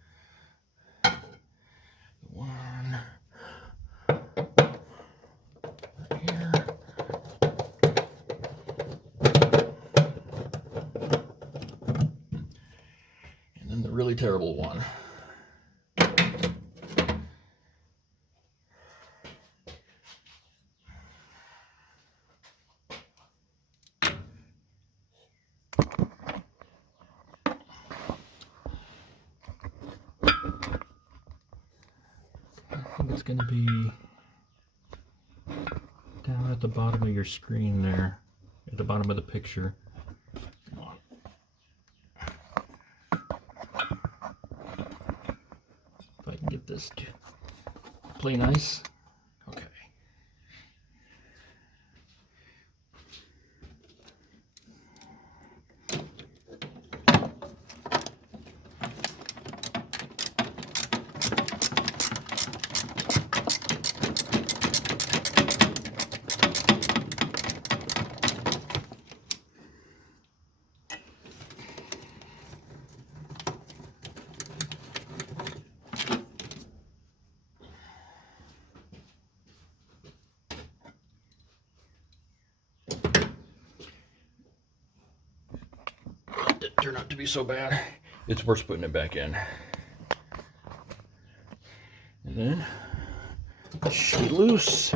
One right here. And then the really terrible one. I think it's going to be down at the bottom of your screen there, at the bottom of the picture. Come on. If I can get this to play nice. Okay. Didn't turn out to be so bad. It's worse putting it back in. And then shake it loose.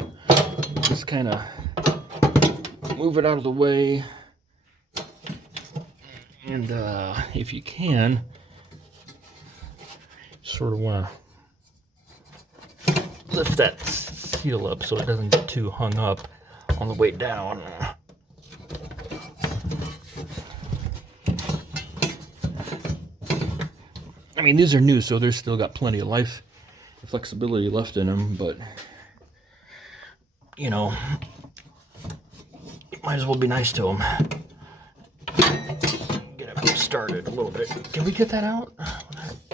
Just kind of move it out of the way. And if you can, sort of want to lift that seal up so it doesn't get too hung up on the way down. I mean, these are new, so they're still got plenty of life, flexibility left in them, but, you know, you might as well be nice to them. Get them started a little bit. Can we get that out?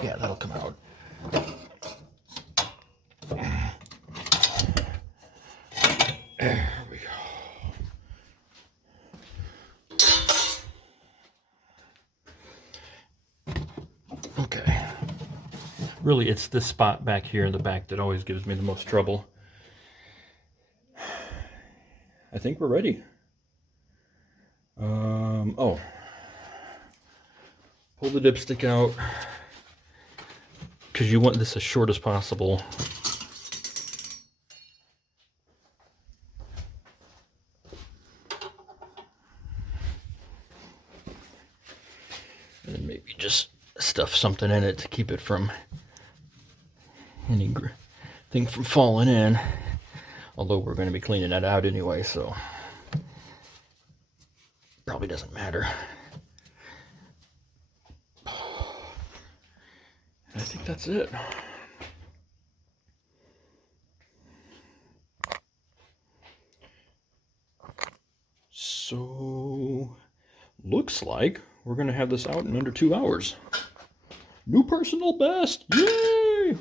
Yeah, that'll come out. There we go. Okay. Really, it's this spot back here in the back that always gives me the most trouble. I think we're ready. Oh. Pull the dipstick out, because you want this as short as possible. And then maybe just stuff something in it to keep it from anything from falling in. Although we're going to be cleaning that out anyway, so probably doesn't matter. I think that's it. So, looks like we're going to have this out in under 2 hours. New personal best! Yay!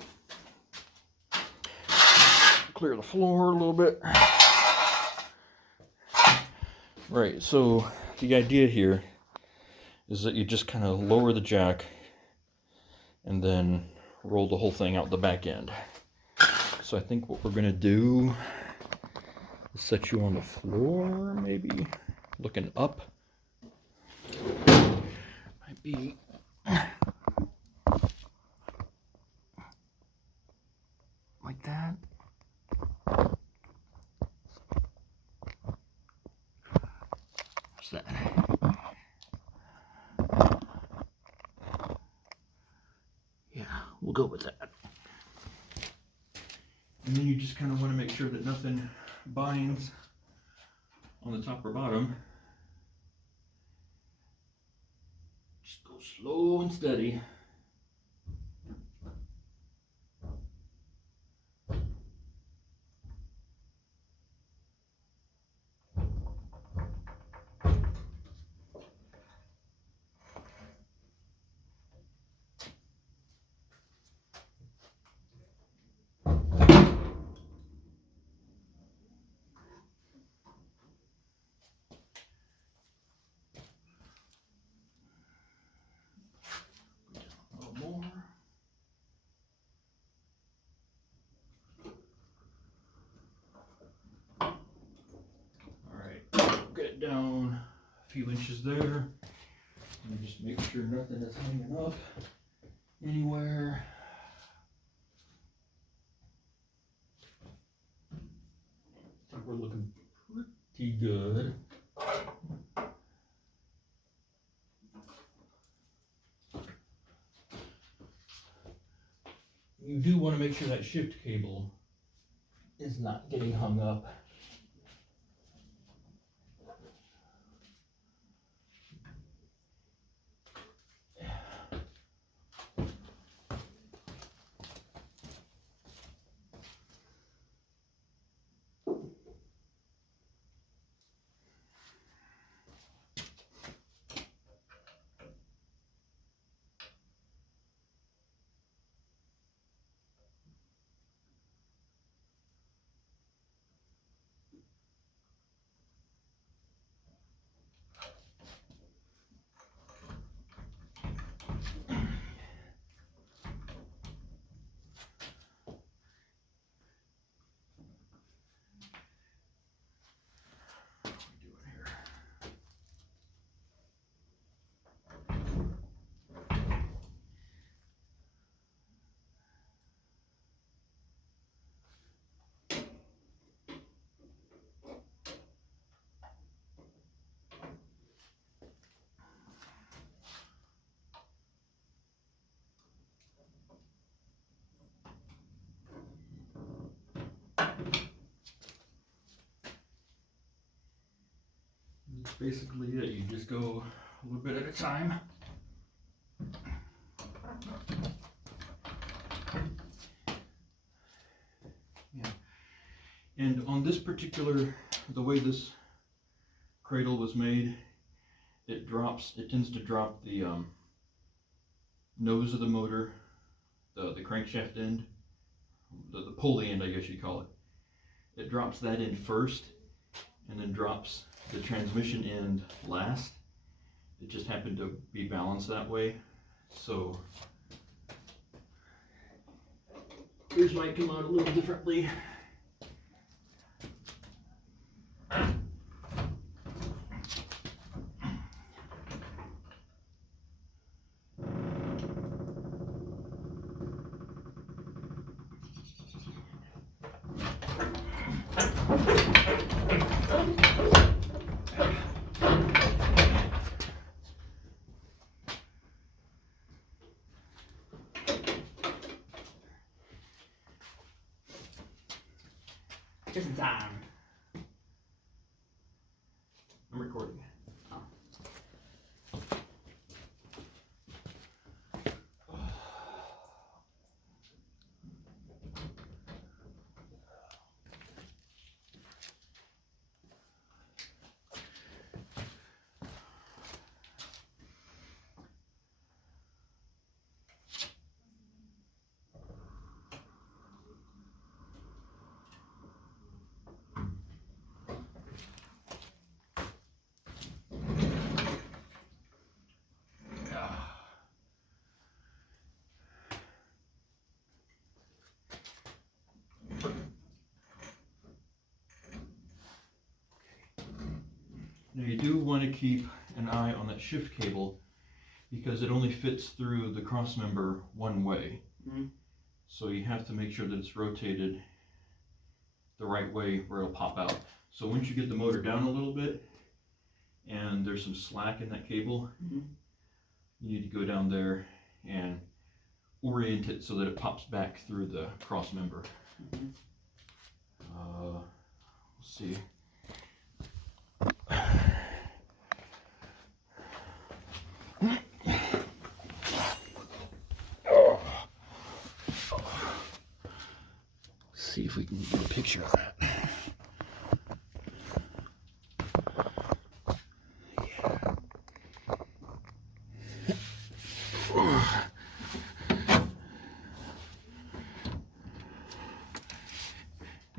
Clear the floor a little bit. Right, so the idea here is that you just kind of lower the jack and then roll the whole thing out the back end. So I think what we're going to do is set you on the floor, maybe looking up. Might be like that. What's that? Yeah, we'll go with that. And then you just kind of want to make sure that nothing binds on the top or bottom. Just go slow and steady. it down a few inches there. And just make sure nothing is hanging up anywhere. I think we're looking pretty good. You do want to make sure that shift cable is not getting hung up. That's basically it. You just go a little bit at a time. Yeah. And on this particular, the way this cradle was made, it tends to drop the nose of the motor, the crankshaft end, the pulley end, I guess you'd call it. It drops that in first, and then drops the transmission end last. It just happened to be balanced that way. So yours might come out a little differently. Just in time. I'm recording. Oh. Now you do want to keep an eye on that shift cable because it only fits through the cross member one way. Mm-hmm. So you have to make sure that it's rotated the right way where it'll pop out. So once you get the motor down a little bit and there's some slack in that cable, mm-hmm, you need to go down there and orient it so that it pops back through the cross member. Mm-hmm. Let's see. See if we can get a picture of that.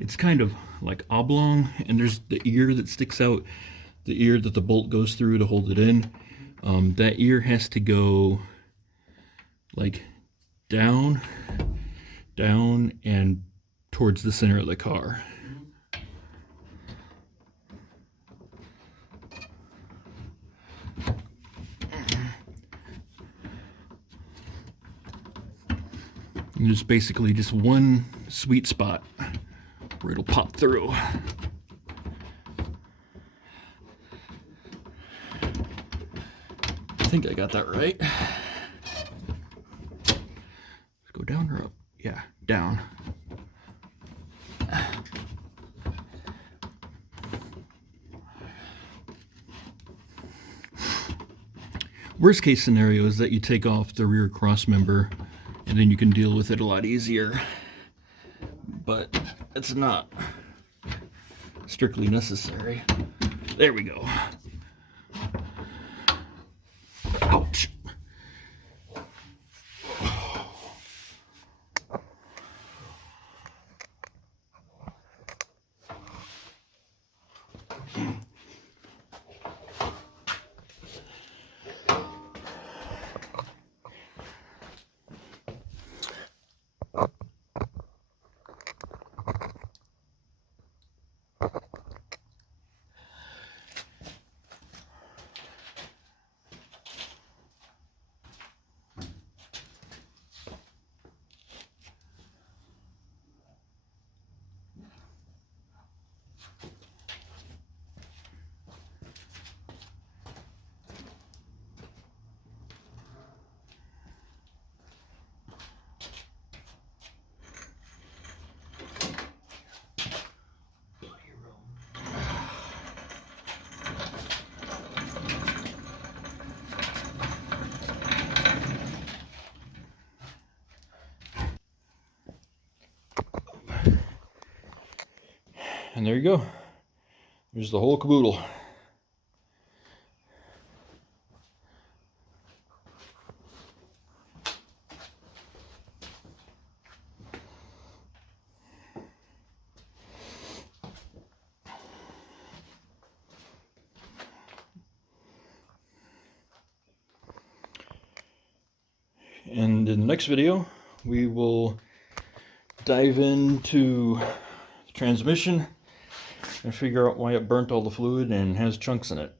It's kind of like oblong, and there's the ear that sticks out, the ear that the bolt goes through to hold it in. That ear has to go like down, and towards the center of the car. And there's basically just one sweet spot where it'll pop through. I think I got that right. Let's go down or up? Yeah, down. Worst case scenario is that you take off the rear cross member and then you can deal with it a lot easier. But it's not strictly necessary. There we go. Ouch. And there you go. There's the whole caboodle. And in the next video, we will dive into the transmission and figure out why it burnt all the fluid and has chunks in it.